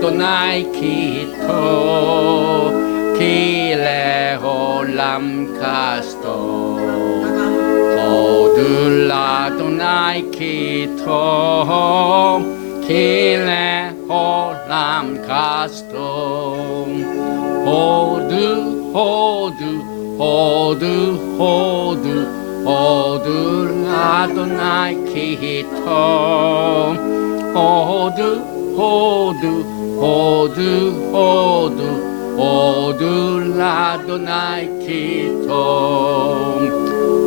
אדוני כי טוב, כי לעולם חסדו. הודו לאדוני כי טוב, כי לעולם חסדו. הודו, הודו, הודו, הודו, הודו לאדוני כי טוב. הודו, הודו, הודו, הודו, הודו לאדוני כי טוב.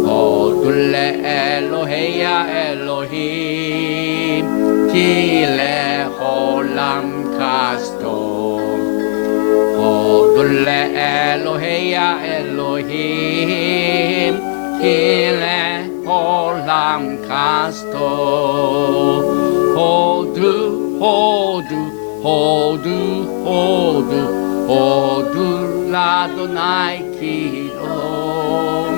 הודו לאלוהי האלוהים, כי לעולם חסדו. הודו לאלוהי האלוהים, כי לעולם חסדו. הודו, הודו, הודו, הודו, הודו לאדוני כי טוב.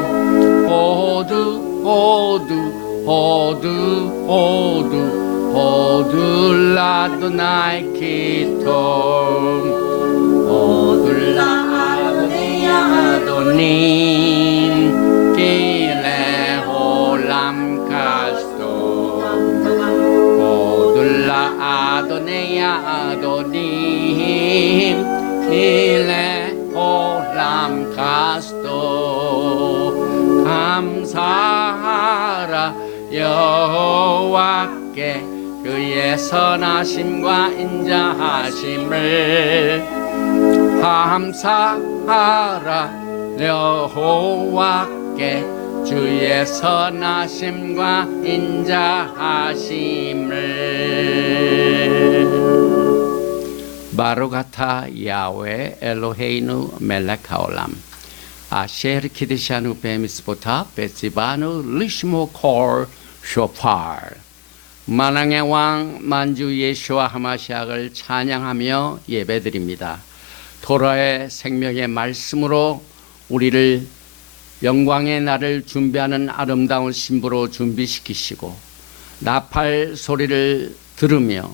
הודו, הודו, הודו, הודו, הודו לאדוני כי טוב. הודו לאדוני האדונים, כי לעולם חסדו. הודו לאדוני האדונים, כי לעולם חסדו. 감사하라 여호와께 그의 선하심과 인자하심을. 감사하라 여호와께 주의 선하심과 인자하심을. 바로가타 야훼 엘로헤이누 멜렉 하올람 아셰르 키드샤누 베미스보타 베시바누 리시모 콜 쇼파르. 만왕의 왕 만주 예수와 하마시아를 찬양하며 예배드립니다. 토라의 생명의 말씀으로 우리를 영광의 날을 준비하는 아름다운 신부로 준비시키시고, 나팔 소리를 들으며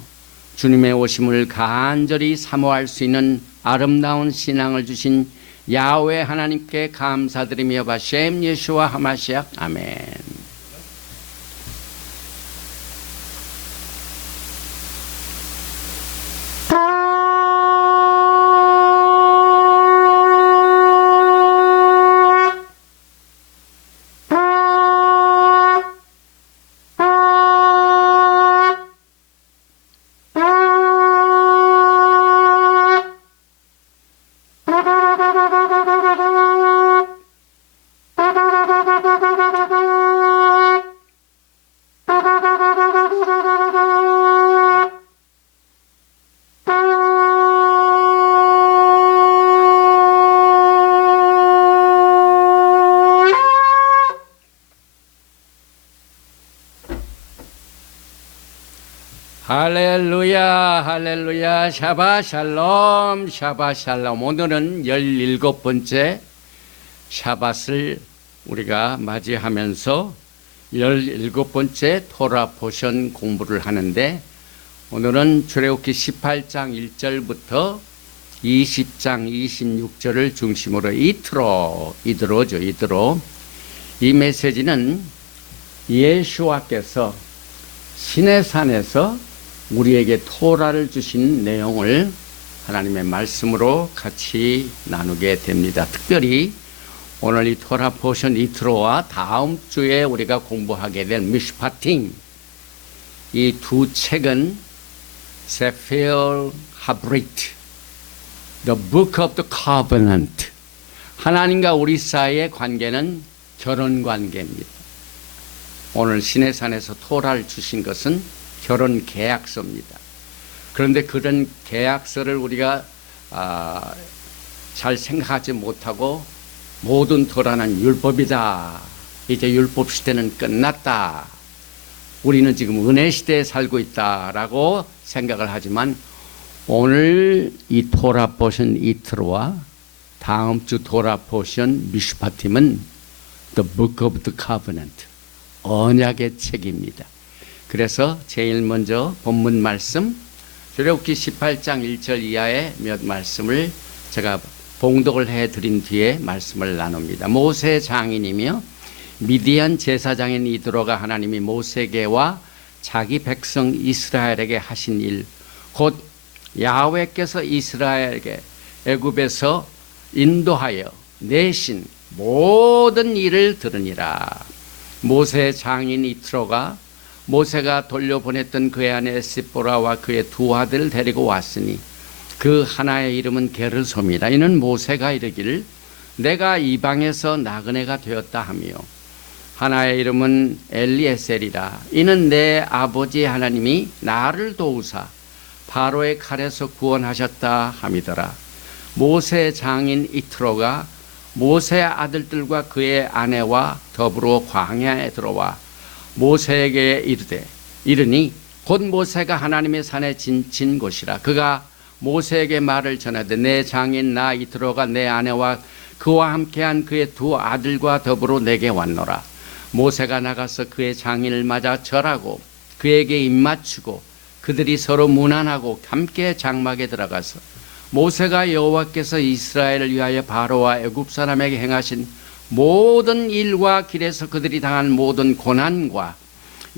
주님의 오심을 간절히 사모할 수 있는 아름다운 신앙을 주신 야훼 하나님께 감사드리며 바셈 예수와 하마시아 아멘. 할렐루야, 할렐루야, 샤바샬롬, 샤바샬롬. 오늘은 17번째 샤밧을 우리가 맞이하면서 17번째 토라 포션 공부를 하는데, 오늘은 출애굽기 18장 1절부터 20장 26절을 중심으로 이드로죠. 이 메시지는 예수와께서 시내산에서 우리에게 토라를 주신 내용을 하나님의 말씀으로 같이 나누게 됩니다. 특별히 오늘 이 토라 포션 이트로와 다음 주에 우리가 공부하게 될 미슈파팅, 이 두 책은 세페어 하브리트, The Book of the Covenant, 하나님과 우리 사이의 관계는 결혼 관계입니다. 오늘 시내산에서 토라를 주신 것은 결혼 계약서입니다. 그런데 그런 계약서를 우리가 잘 생각하지 못하고 모든 토라는 율법이다, 이제 율법 시대는 끝났다, 우리는 지금 은혜 시대에 살고 있다라고 생각을 하지만, 오늘 이 토라 포션 이트로와 다음 주 도라 포션 미슈파팀은 The Book of the Covenant, 언약의 책입니다. 그래서 제일 먼저 본문 말씀 출애굽기 18장 1절 이하의 몇 말씀을 제가 봉독을 해드린 뒤에 말씀을 나눕니다. 모세 장인이며 미디안 제사장인 이드로가 하나님이 모세에게와 자기 백성 이스라엘에게 하신 일, 곧 야훼께서 이스라엘에게 애굽에서 인도하여 내신 모든 일을 들으니라. 모세 장인 이트로가 모세가 돌려보냈던 그의 아내 시보라와 그의 두 아들을 데리고 왔으니 그 하나의 이름은 게르솜이라. 이는 모세가 이르기를 내가 이방에서 나그네가 되었다 하며, 하나의 이름은 엘리에셀이라. 이는 내 아버지 하나님이 나를 도우사 바로의 칼에서 구원하셨다 함이더라. 모세 장인 이트로가 모세의 아들들과 그의 아내와 더불어 광야에 들어와 모세에게 이르니 곧 모세가 하나님의 산에 진 곳이라. 그가 모세에게 말을 전하되 내 장인 나 이트로가 내 아내와 그와 함께한 그의 두 아들과 더불어 내게 왔노라. 모세가 나가서 그의 장인을 맞아 절하고 그에게 입맞추고 그들이 서로 문안하고 함께 장막에 들어가서 모세가 여호와께서 이스라엘을 위하여 바로와 애굽 사람에게 행하신 모든 일과 길에서 그들이 당한 모든 고난과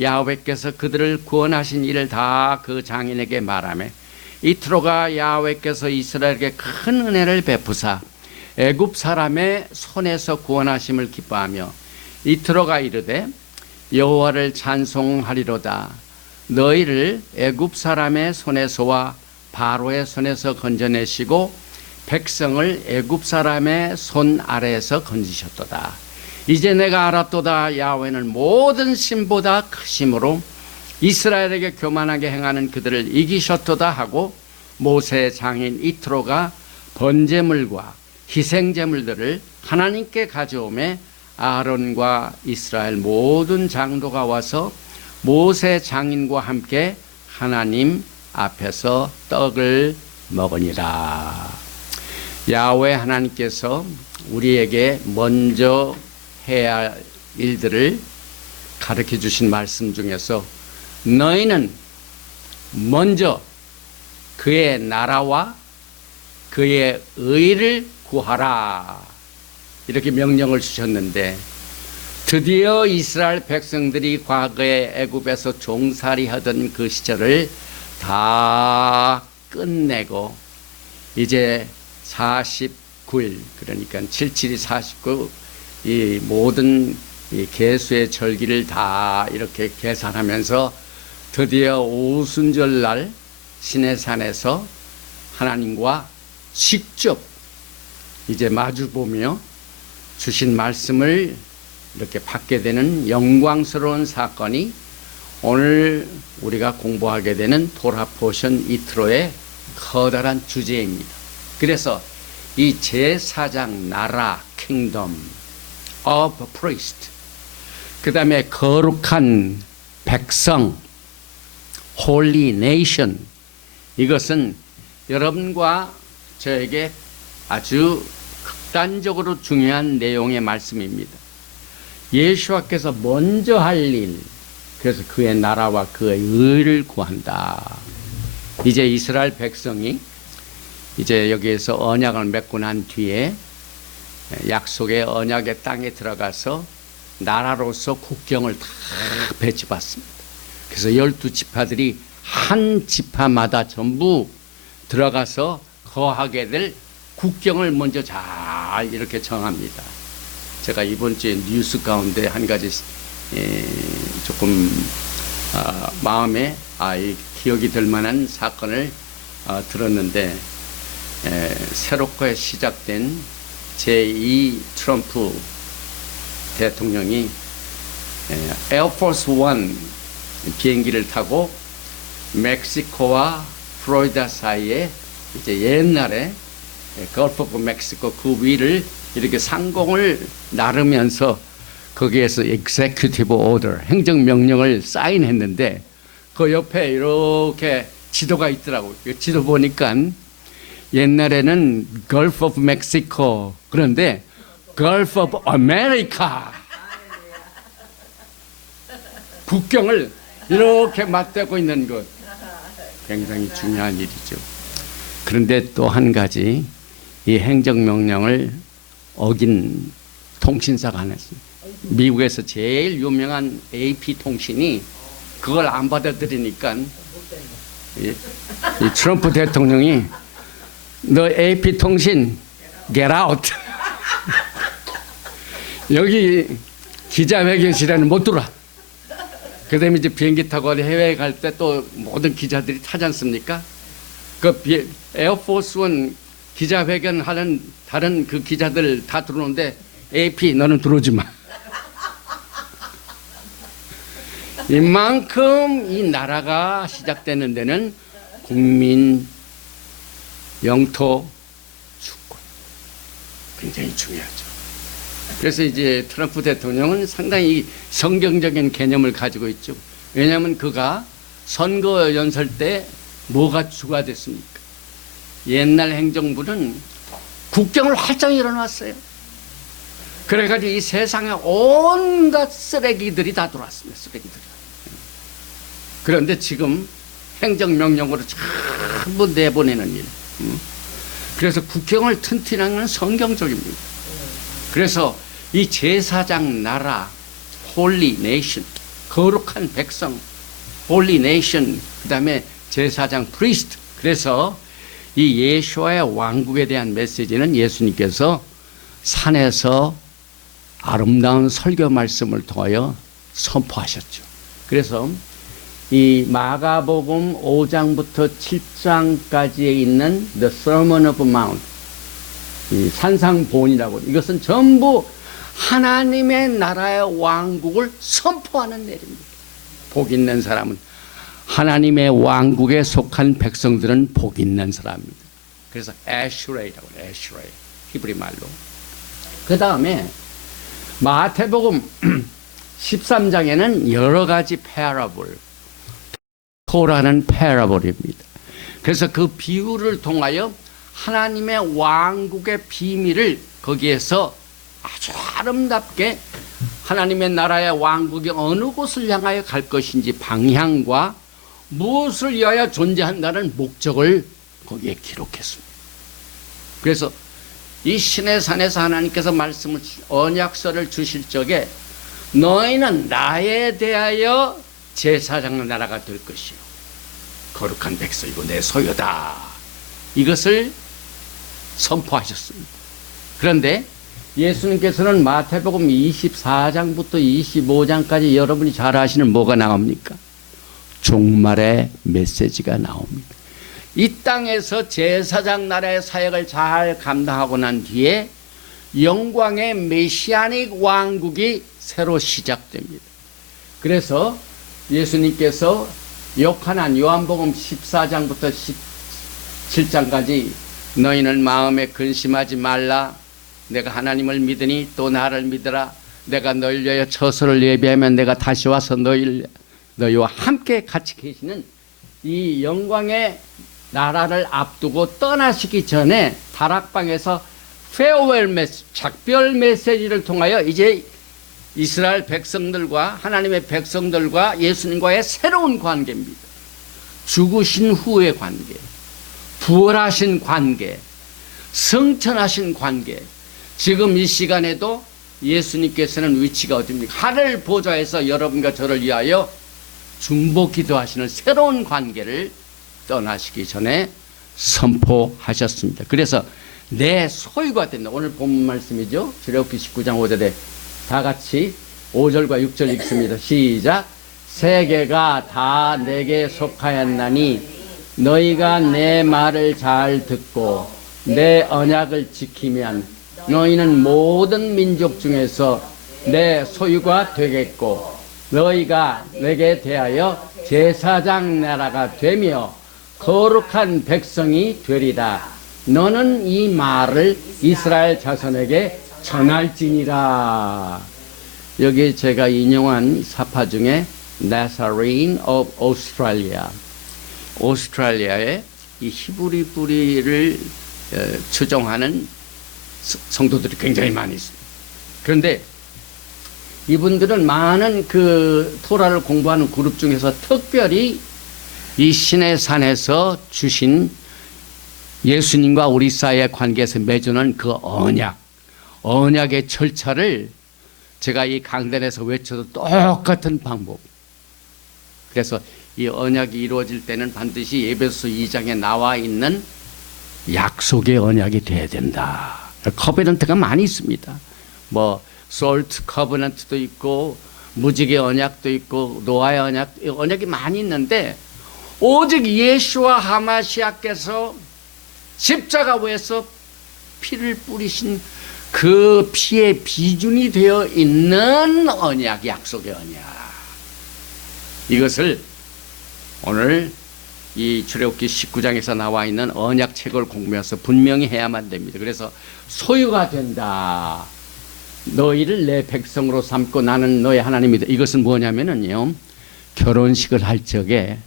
야훼께서 그들을 구원하신 일을 다 그 장인에게 말하며, 이트로가 야훼께서 이스라엘에게 큰 은혜를 베푸사 애굽 사람의 손에서 구원하심을 기뻐하며, 이트로가 이르되 여호와를 찬송하리로다. 너희를 애굽 사람의 손에서와 바로의 손에서 건져내시고 백성을 애굽 사람의 손 아래에서 건지셨도다. 이제 내가 알았도다. 야훼는 모든 신보다 크심으로 이스라엘에게 교만하게 행하는 그들을 이기셨도다 하고, 모세 장인 이트로가 번제물과 희생제물들을 하나님께 가져오매 아론과 이스라엘 모든 장로가 와서 모세 장인과 함께 하나님 앞에서 떡을 먹으니라. 야훼 하나님께서 우리에게 먼저 해야 할 일들을 가르쳐 주신 말씀 중에서 너희는 먼저 그의 나라와 그의 의를 구하라, 이렇게 명령을 주셨는데, 드디어 이스라엘 백성들이 과거에 애굽에서 종살이 하던 그 시절을 다 끝내고 이제 49일, 그러니까 77이 49, 이 모든 이 계수의 절기를 다 이렇게 계산하면서 드디어 오순절날 시내산에서 하나님과 직접 이제 마주보며 주신 말씀을 이렇게 받게 되는 영광스러운 사건이 오늘 우리가 공부하게 되는 도라 포션 이트로의 커다란 주제입니다. 그래서 이 제4장 나라, 킹덤 of priest, 그 다음에 거룩한 백성, holy nation, 이것은 여러분과 저에게 아주 극단적으로 중요한 내용의 말씀입니다. 예수와께서 먼저 할 일, 그래서 그의 나라와 그의 의를 구한다. 이제 이스라엘 백성이 이제 여기에서 언약을 맺고 난 뒤에 약속의 언약의 땅에 들어가서 나라로서 국경을 다 배치받습니다. 그래서 12지파들이 한 지파마다 전부 들어가서 거하게 될 국경을 먼저 잘 이렇게 정합니다. 제가 이번 주에 뉴스 가운데 한 가지 조금 마음에 기억이 될 만한 사건을 들었는데, 새롭게 시작된 제2 트럼프 대통령이 에어포스 1 비행기를 타고 멕시코와 플로리다 사이에 이제 옛날에 걸프 오브 멕시코 그 위를 이렇게 상공을 나르면서 거기에서 executive order, 행정명령을 사인했는데 그 옆에 이렇게 지도가 있더라고요. 지도 보니까 옛날에는 Gulf of Mexico 그런데 Gulf of America 국경을 이렇게 맞대고 있는 것 굉장히 중요한 일이죠. 그런데 또 한 가지 이 행정명령을 어긴 통신사가 하나 있습니다. 미국에서 제일 유명한 AP통신이 그걸 안 받아들이니까 이 트럼프 대통령이 너 AP통신 get out 여기 기자회견실에는 못 들어와. 그 다음에 이제 비행기 타고 해외에 갈 때 또 모든 기자들이 타지 않습니까? 그 에어포스 원 기자회견 하는 다른 그 기자들 다 들어오는데 AP 너는 들어오지 마. 이만큼 이 나라가 시작되는 데는 국민, 영토, 주권 굉장히 중요하죠. 그래서 이제 트럼프 대통령은 상당히 성경적인 개념을 가지고 있죠. 왜냐하면 그가 선거 연설 때 뭐가 추가됐습니까? 옛날 행정부는 국경을 활짝 열어놨어요. 그래가지고 이 세상에 온갖 쓰레기들이 다 들어왔습니다. 쓰레기들이. 그런데 지금 행정명령으로 전부 내보내는 일. 그래서 국경을 튼튼한 건 성경적입니다. 그래서 이 제사장 나라, 홀리 네이션, 거룩한 백성, 홀리 네이션, 그 다음에 제사장 프리스트. 그래서 이 예수와의 왕국에 대한 메시지는 예수님께서 산에서 아름다운 설교 말씀을 통하여 선포하셨죠. 그래서 이 마가복음 5장부터 7장까지에 있는 The Sermon of Mount, 이 산상보훈이라고, 이것은 전부 하나님의 나라의 왕국을 선포하는 내용입니다. 복 있는 사람은, 하나님의 왕국에 속한 백성들은 복 있는 사람입니다. 그래서 에슈레이라고 해요. 에슈레이, 히브리 말로. 그 다음에 마태복음 13장에는 여러 가지 패러블, 토라는 패러블입니다. 그래서 그 비유를 통하여 하나님의 왕국의 비밀을 거기에서 아주 아름답게 하나님의 나라의 왕국이 어느 곳을 향하여 갈 것인지 방향과 무엇을 위하여 존재한다는 목적을 거기에 기록했습니다. 그래서 이 시내산에서 하나님께서 말씀을 언약서를 주실 적에 너희는 나에 대하여 제사장 나라가 될 것이요 거룩한 백성이고 내 소유다, 이것을 선포하셨습니다. 그런데 예수님께서는 마태복음 24장부터 25장까지 여러분이 잘 아시는 뭐가 나옵니까? 종말의 메시지가 나옵니다. 이 땅에서 제사장 나라의 사역을 잘 감당하고 난 뒤에 영광의 메시아닉 왕국이 새로 시작됩니다. 그래서 예수님께서 요한복음 14장부터 17장까지 너희는 마음에 근심하지 말라, 내가 하나님을 믿으니 또 나를 믿으라, 내가 너희를 위하여 처소를 예비하면 내가 다시 와서 너희와 함께 같이 계시는 이 영광의 나라를 앞두고 떠나시기 전에 다락방에서 페어웰 메시지, 작별 메시지를 통하여 이제 이스라엘 백성들과 하나님의 백성들과 예수님과의 새로운 관계입니다. 죽으신 후의 관계, 부활하신 관계, 성천하신 관계. 지금 이 시간에도 예수님께서는 위치가 어디입니까? 하늘 보좌에서 여러분과 저를 위하여 중보 기도하시는 새로운 관계를 떠나시기 전에 선포하셨습니다. 그래서 내 소유가 된다. 오늘 본문 말씀이죠. 출애굽기 19장 5절에 다 같이 5절과 6절 읽습니다. 시작. 세계가 다 내게 속하였나니 너희가 내 말을 잘 듣고 내 언약을 지키면 너희는 모든 민족 중에서 내 소유가 되겠고 너희가 내게 대하여 제사장 나라가 되며 거룩한 백성이 되리라. 너는 이 말을 이스라엘 자손에게 전할지니라. 여기 제가 인용한 사파 중에 Nazarene of Australia, 오스트랄리아의 이 히브리 뿌리를 추종하는 성도들이 굉장히 많이 있습니다. 그런데 이분들은 많은 그 토라를 공부하는 그룹 중에서 특별히 이 신의 산에서 주신 예수님과 우리 사이의 관계에서 맺어놓은 그 언약의 절차를 제가 이 강단에서 외쳐도 똑같은 방법. 그래서 이 언약이 이루어질 때는 반드시 에베소 2장에 나와 있는 약속의 언약이 돼야 된다. 커버넌트가 많이 있습니다. 뭐 솔트 커버넌트도 있고 무지개 언약도 있고 노아의 언약이 많이 있는데 오직 예수와 하마시아께서 십자가에서 피를 뿌리신 그 피의 비준이 되어 있는 언약, 약속의 언약. 이것을 오늘 이 출애굽기 19장에서 나와 있는 언약책을 공부해서 분명히 해야만 됩니다. 그래서 소유가 된다. 너희를 내 백성으로 삼고 나는 너의 하나님이다. 이것은 뭐냐면은요, 결혼식을 할 적에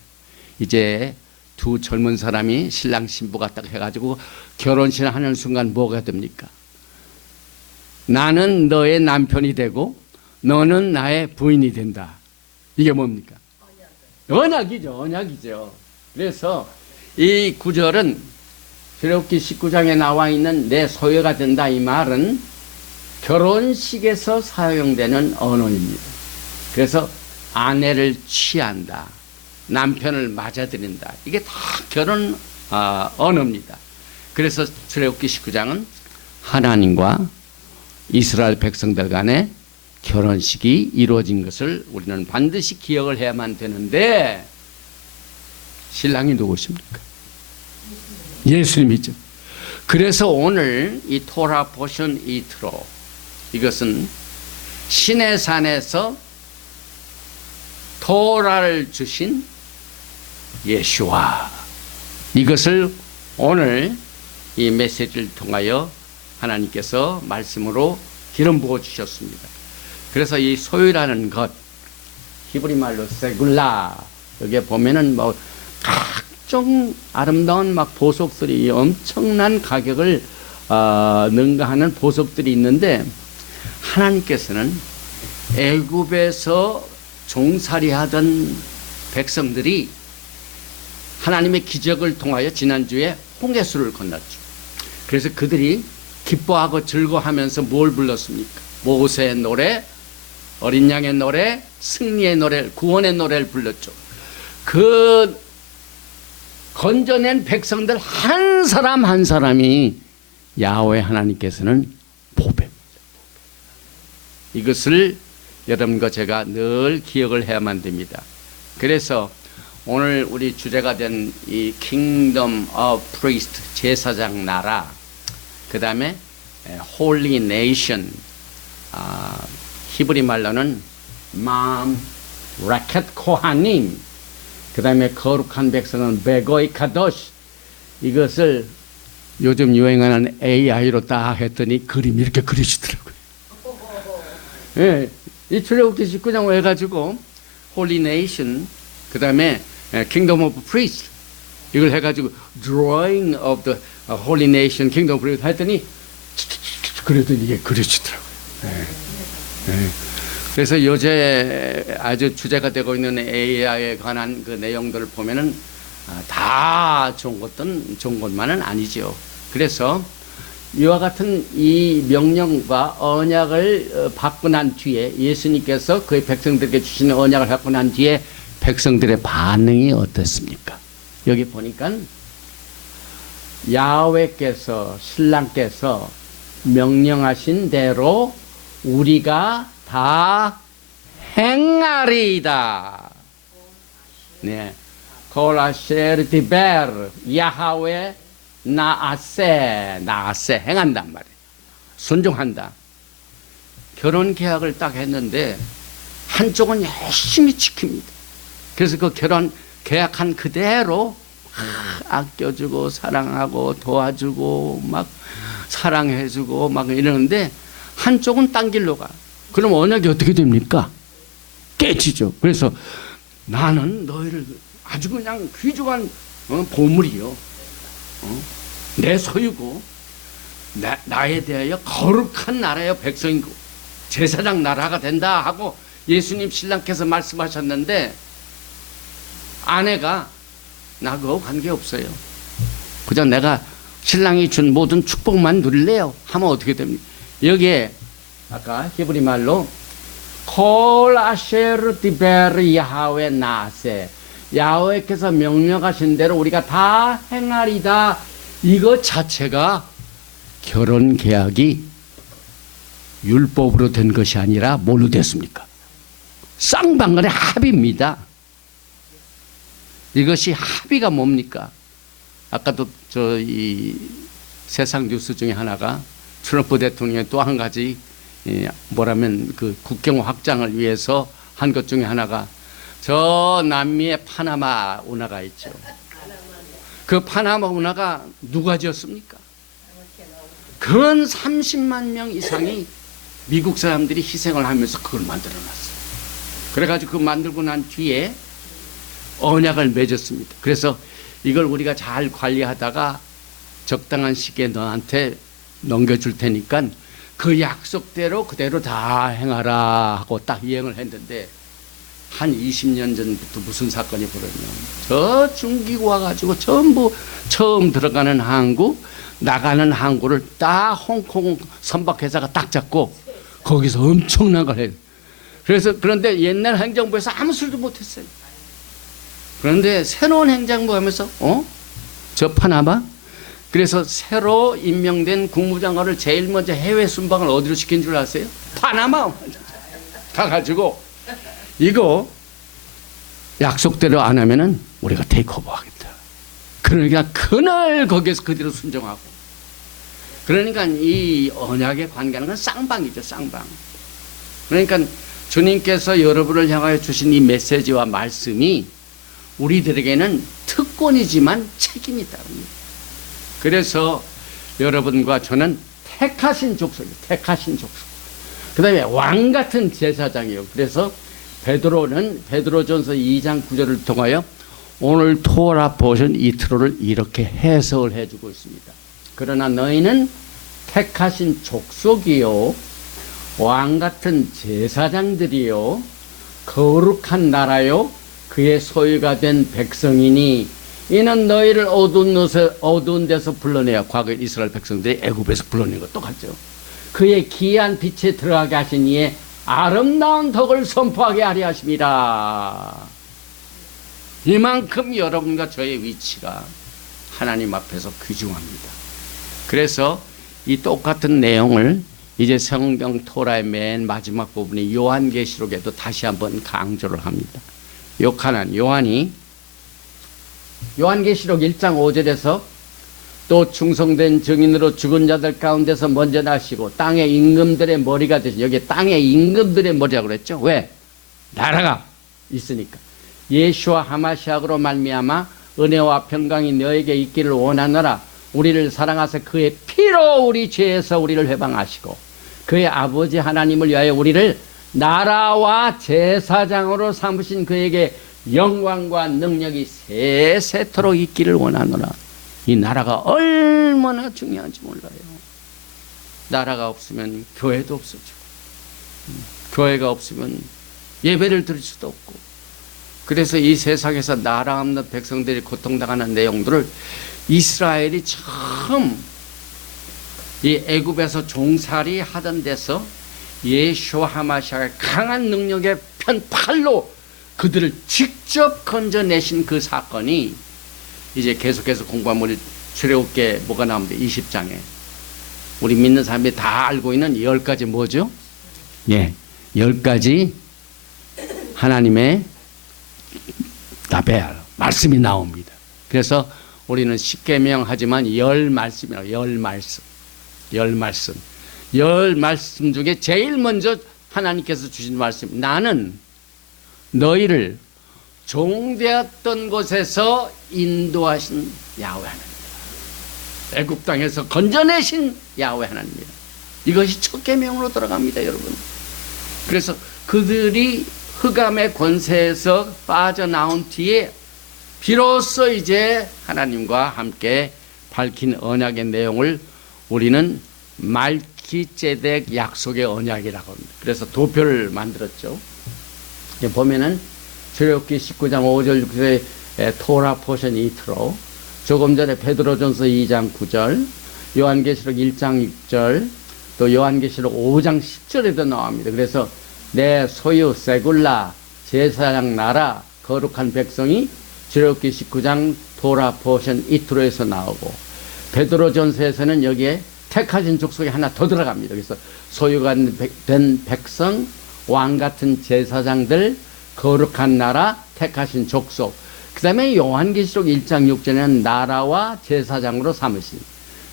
이제 두 젊은 사람이 신랑 신부가 딱 해가지고 결혼식을 하는 순간 뭐가 됩니까? 나는 너의 남편이 되고 너는 나의 부인이 된다. 이게 뭡니까? 언약이죠. 그래서 이 구절은 출애굽기 19장에 나와 있는 내 소유가 된다, 이 말은 결혼식에서 사용되는 언어입니다. 그래서 아내를 취한다, 남편을 맞아들인다, 이게 다 결혼 언어입니다. 그래서 출애굽기 19장은 하나님과 이스라엘 백성들 간의 결혼식이 이루어진 것을 우리는 반드시 기억을 해야만 되는데, 신랑이 누구십니까? 예수님이죠. 그래서 오늘 이 토라 포션 이트로, 이것은 신의 산에서 토라를 주신 예수와, 이것을 오늘 이 메시지를 통하여 하나님께서 말씀으로 기름 부어 주셨습니다. 그래서 이 소유라는 것, 히브리 말로 세굴라, 여기에 보면은 뭐 각종 아름다운 막 보석들이, 엄청난 가격을 능가하는 보석들이 있는데, 하나님께서는 애굽에서 종살이하던 백성들이 하나님의 기적을 통하여 지난주에 홍해수를 건넜죠. 그래서 그들이 기뻐하고 즐거워하면서 뭘 불렀습니까? 모세의 노래, 어린 양의 노래, 승리의 노래, 구원의 노래를 불렀죠. 그 건져낸 백성들 한 사람 한 사람이 야훼 하나님께서는 보배입니다. 이것을 여러분과 제가 늘 기억을 해야만 됩니다. 그래서 오늘 우리 주제가 된 이 Kingdom of Priest, 제사장 나라, 그 다음에 Holy Nation, 히브리 말로는 맘 라켓 코하님, 그 다음에 거룩한 백성은 베고이 카도시, 이것을 요즘 유행하는 AI로 딱 했더니 그림이 이렇게 그려지더라고요. 예, 이 출애굽기 19장 해가지고 Holy Nation, 그 다음에 Kingdom of Priests, 이걸 해가지고 Drawing of the Holy Nation, Kingdom of Priests 했더니 그래더니 이게 그려지더라고요. 예. 예. 그래서 요새 아주 주제가 되고 있는 AI에 관한 그 내용들을 보면은 다 좋은 것만은 아니죠. 그래서 이와 같은 이 명령과 언약을 받고 난 뒤에, 예수님께서 그의 백성들에게 주시는 언약을 받고 난 뒤에 백성들의 반응이 어떻습니까? 여기 보니까 야훼께서, 신랑께서 명령하신 대로 우리가 다 행하리이다. 네. 콜 아셰르 디베르 야하웨 나아세 행한단 말이에요. 순종한다. 결혼 계약을 딱 했는데 한쪽은 열심히 지킵니다. 그래서 그 결혼 계약한 그대로 아껴주고 사랑하고 도와주고 막 사랑해주고 막 이러는데 한쪽은 딴 길로 가. 그럼 언약이 어떻게 됩니까? 깨지죠. 그래서 나는 너희를 아주 그냥 귀중한 보물이요. 내 소유고 나에 대하여 거룩한 나라여 백성이고 제사장 나라가 된다 하고 예수님 신랑께서 말씀하셨는데 아내가 나 그거 관계없어요. 그냥 내가 신랑이 준 모든 축복만 누릴래요 하면 어떻게 됩니까? 여기에 아까 히브리 말로 콜 아셰르 디베르 야하웨 나세 야훼께서 명령하신 대로 우리가 다 행하리다. 이거 자체가 결혼 계약이 율법으로 된 것이 아니라 뭘로 됐습니까? 쌍방간의 합의입니다. 이것이 합의가 뭡니까? 아까도 이 세상 뉴스 중에 하나가 트럼프 대통령의 또 한 가지 뭐라면 그 국경 확장을 위해서 한 것 중에 하나가 저 남미의 파나마 운하가 있죠. 그 파나마 운하가 누가 지었습니까? 근 30만 명 이상이 미국 사람들이 희생을 하면서 그걸 만들어놨어요. 그래가지고 그 만들고 난 뒤에 언약을 맺었습니다. 그래서 이걸 우리가 잘 관리하다가 적당한 시기에 너한테 넘겨줄 테니까 그 약속대로 그대로 다 행하라 하고 딱 이행을 했는데 한 20년 전부터 무슨 사건이 벌어졌냐면 저 중기구 와가지고 전부 처음 들어가는 항구 나가는 항구를 딱 홍콩 선박회사가 딱 잡고 거기서 엄청난 걸 해요. 그래서 그런데 옛날 행정부에서 아무 소리도 못했어요. 그런데 새로운 행정부 하면서 저 파나마 그래서 새로 임명된 국무장관을 제일 먼저 해외 순방을 어디로 시킨 줄 아세요? 파나마 가가지고 이거 약속대로 안 하면은 우리가 테이크오버 하겠다. 그러니까 그날 거기에서 그대로 순종하고 그러니까 이 언약의 관계는 건 쌍방이죠. 쌍방. 그러니까 주님께서 여러분을 향하여 주신 이 메시지와 말씀이 우리들에게는 특권이지만 책임이 있답니다. 그래서 여러분과 저는 택하신 족속이에요. 택하신 족속. 그 다음에 왕 같은 제사장이에요. 그래서 베드로는 베드로전서 2장 9절을 통하여 오늘 토라 보신 이 트로를 이렇게 해석을 해주고 있습니다. 그러나 너희는 택하신 족속이요 왕 같은 제사장들이요 거룩한 나라요 그의 소유가 된 백성이니 이는 너희를 어두운 데서 불러내어 과거 이스라엘 백성들이 애굽에서 불러낸 것 똑같죠. 그의 기이한 빛에 들어가게 하신 이에 아름다운 덕을 선포하게 하려 하심이라. 이만큼 여러분과 저의 위치가 하나님 앞에서 귀중합니다. 그래서 이 똑같은 내용을 이제 성경 토라의 맨 마지막 부분이 요한계시록에도 다시 한번 강조를 합니다. 요한이 요한계시록 1장 5절에서 또 충성된 증인으로 죽은 자들 가운데서 먼저 나시고 땅의 임금들의 머리가 되신 여기 땅의 임금들의 머리라고 그랬죠. 왜? 나라가 있으니까. 예수와 하마시아로 말미암아 은혜와 평강이 너에게 있기를 원하노라. 우리를 사랑하사 그의 피로 우리 죄에서 우리를 회방하시고 그의 아버지 하나님을 위하여 우리를 나라와 제사장으로 삼으신 그에게 영광과 능력이 세세토록 있기를 원하노라. 이 나라가 얼마나 중요한지 몰라요. 나라가 없으면 교회도 없어지고 교회가 없으면 예배를 드릴 수도 없고 그래서 이 세상에서 나라 없는 백성들이 고통당하는 내용들을 이스라엘이 처음 이 애굽에서 종살이 하던 데서 예수와 하마시아의 강한 능력의 편팔로 그들을 직접 건져내신 그 사건이 이제 계속해서 공부하면 우리 출애굽기에 뭐가 나옵니다. 20장에 우리 믿는 사람들이 다 알고 있는 10가지 뭐죠? 예, 10가지 하나님의 나베알 말씀이 나옵니다. 그래서 우리는 십계명 하지만 10말씀이라고 10말씀 10말씀 10말씀 중에 제일 먼저 하나님께서 주신 말씀 나는 너희를 종되었던 곳에서 인도하신 야훼 하나님이다. 애굽 땅에서 건져내신 야훼 하나님이다. 이것이 첫 계명으로 들어갑니다, 여러분. 그래서 그들이 흑암의 권세에서 빠져나온 뒤에 비로소 이제 하나님과 함께 밝힌 언약의 내용을 우리는 말기ጼ덱 약속의 언약이라고 합니다. 그래서 도표를 만들었죠. 보면은 출애굽기 19장 5절 6절의 토라 포션 이트로, 조금 전에 베드로전서 2장 9절, 요한계시록 1장 6절, 또 요한계시록 5장 10절에도 나옵니다. 그래서 내 소유 세굴라 제사장 나라 거룩한 백성이 출애굽기 19장 토라 포션 이트로에서 나오고, 베드로전서에서는 여기에 택하신 족속이 하나 더 들어갑니다. 그래서 소유가 된 백성, 왕 같은 제사장들, 거룩한 나라, 택하신 족속. 그 다음에 요한계시록 1장 6절에는 나라와 제사장으로 삼으신,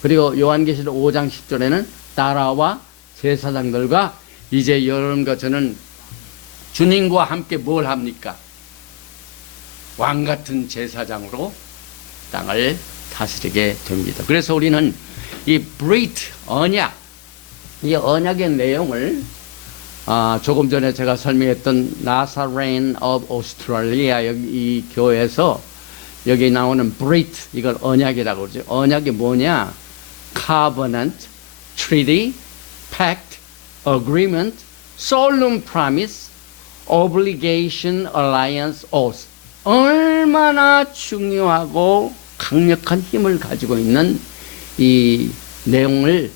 그리고 요한계시록 5장 10절에는 나라와 제사장들과 이제 여러분과 저는 주님과 함께 뭘 합니까? 왕 같은 제사장으로 땅을 다스리게 됩니다. 그래서 우리는 이 브리트 언약, 이 언약의 내용을 조금 전에 제가 설명했던 나사레인 오브 오스트레일리아 이 교회에서 여기 나오는 브리트, 이걸 언약이라고 그러죠. 언약이 뭐냐? Covenant, Treaty, Pact, Agreement, Solemn Promise, Obligation, Alliance, Oath. 얼마나 중요하고 강력한 힘을 가지고 있는 이 내용을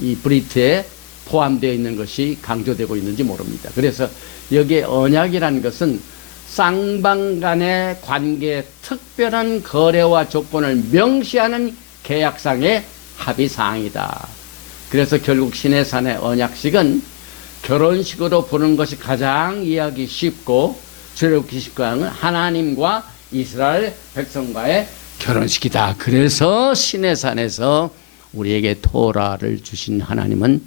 이 브리트에 포함되어 있는 것이 강조되고 있는지 모릅니다. 그래서 여기에 언약이라는 것은 쌍방 간의 관계의 특별한 거래와 조건을 명시하는 계약상의 합의사항이다. 그래서 결국 시내산의 언약식은 결혼식으로 부르는 것이 가장 이해하기 쉽고, 출애굽기 19장은 하나님과 이스라엘 백성과의 결혼식이다. 그래서 시내산에서 우리에게 토라를 주신 하나님은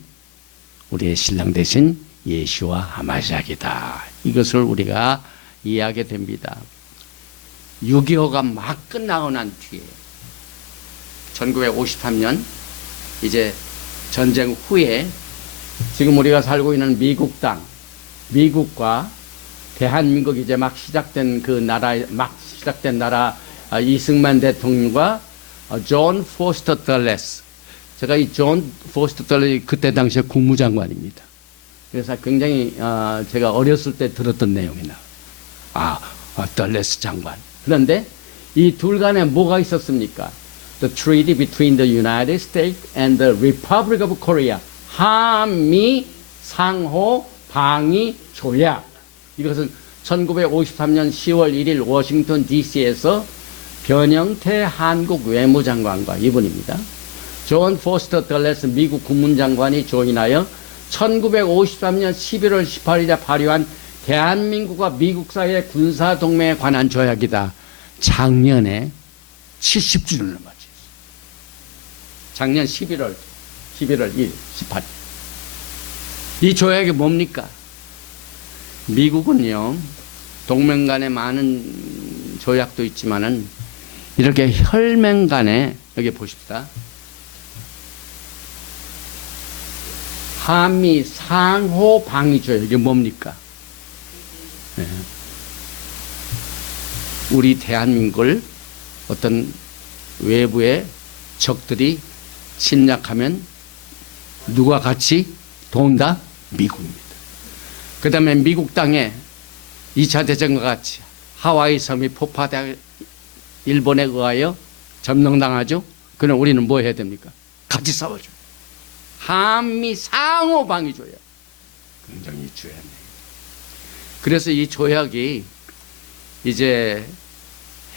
우리의 신랑 되신 예수와 하마시아이다. 이것을 우리가 이해하게 됩니다. 6.25가 막 끝나고 난 뒤에 1953년 이제 전쟁 후에 지금 우리가 살고 있는 미국 땅, 미국과 대한민국이 이제 막 시작된 나라, 이승만 대통령과 존 포스터 덜레스. 제가 이 존 포스터 덜레스 그때 당시에 국무장관입니다. 그래서 굉장히 제가 어렸을 때 들었던 내용이나 덜레스 장관. 그런데 이 둘 간에 뭐가 있었습니까? The treaty between the United States and the Republic of Korea. 한미 상호 방위 조약. 이것은 1953년 10월 1일 워싱턴 DC에서 변형태 한국 외무장관과 이분입니다. 존 포스터 덜레스 미국 국무장관이 조인하여 1953년 11월 18일에 발효한 대한민국과 미국 사이의 군사동맹에 관한 조약이다. 작년에 70주년을 맞이했어요. 작년 11월 1일, 18일. 이 조약이 뭡니까? 미국은요, 동맹 간에 많은 조약도 있지만은 이렇게 혈맹 간에, 여기 보십시다. 한미 상호 방위 조약, 이게 뭡니까? 네. 우리 대한민국을 어떤 외부의 적들이 침략하면 누가 같이 도운다? 미국입니다. 그 다음에 미국 땅에 2차 대전과 같이 하와이 섬이 폭파돼 일본에 의하여 점령당하죠. 그럼 우리는 뭐 해야 됩니까? 같이 싸워줘. 한미 상호 방위 조약. 굉장히 중요한 얘기죠. 그래서 이 조약이 이제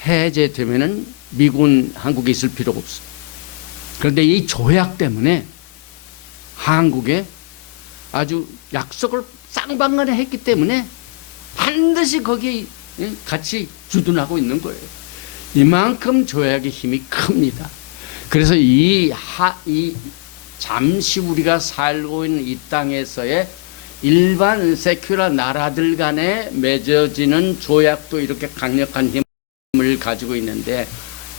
해제되면은 미군 한국에 있을 필요가 없어. 그런데 이 조약 때문에 한국에 아주 약속을 쌍방간에 했기 때문에 반드시 거기에 같이 주둔하고 있는 거예요. 이만큼 조약의 힘이 큽니다. 그래서 이 잠시 우리가 살고 있는 이 땅에서의 일반 세큐라 나라들 간에 맺어지는 조약도 이렇게 강력한 힘을 가지고 있는데,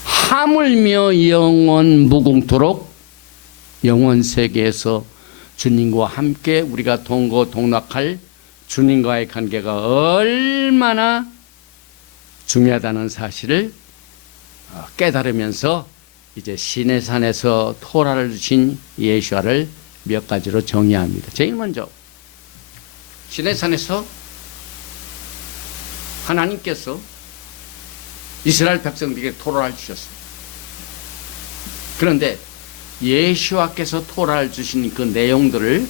하물며 영원 무궁토록 영원 세계에서 주님과 함께 우리가 동거동락할 주님과의 관계가 얼마나 중요하다는 사실을 깨달으면서 이제 시내산에서 토라를 주신 예수와를 몇 가지로 정의합니다. 제일 먼저 시내산에서 하나님께서 이스라엘 백성들에게 토라를 주셨어요. 그런데 예수와께서 토라를 주신 그 내용들을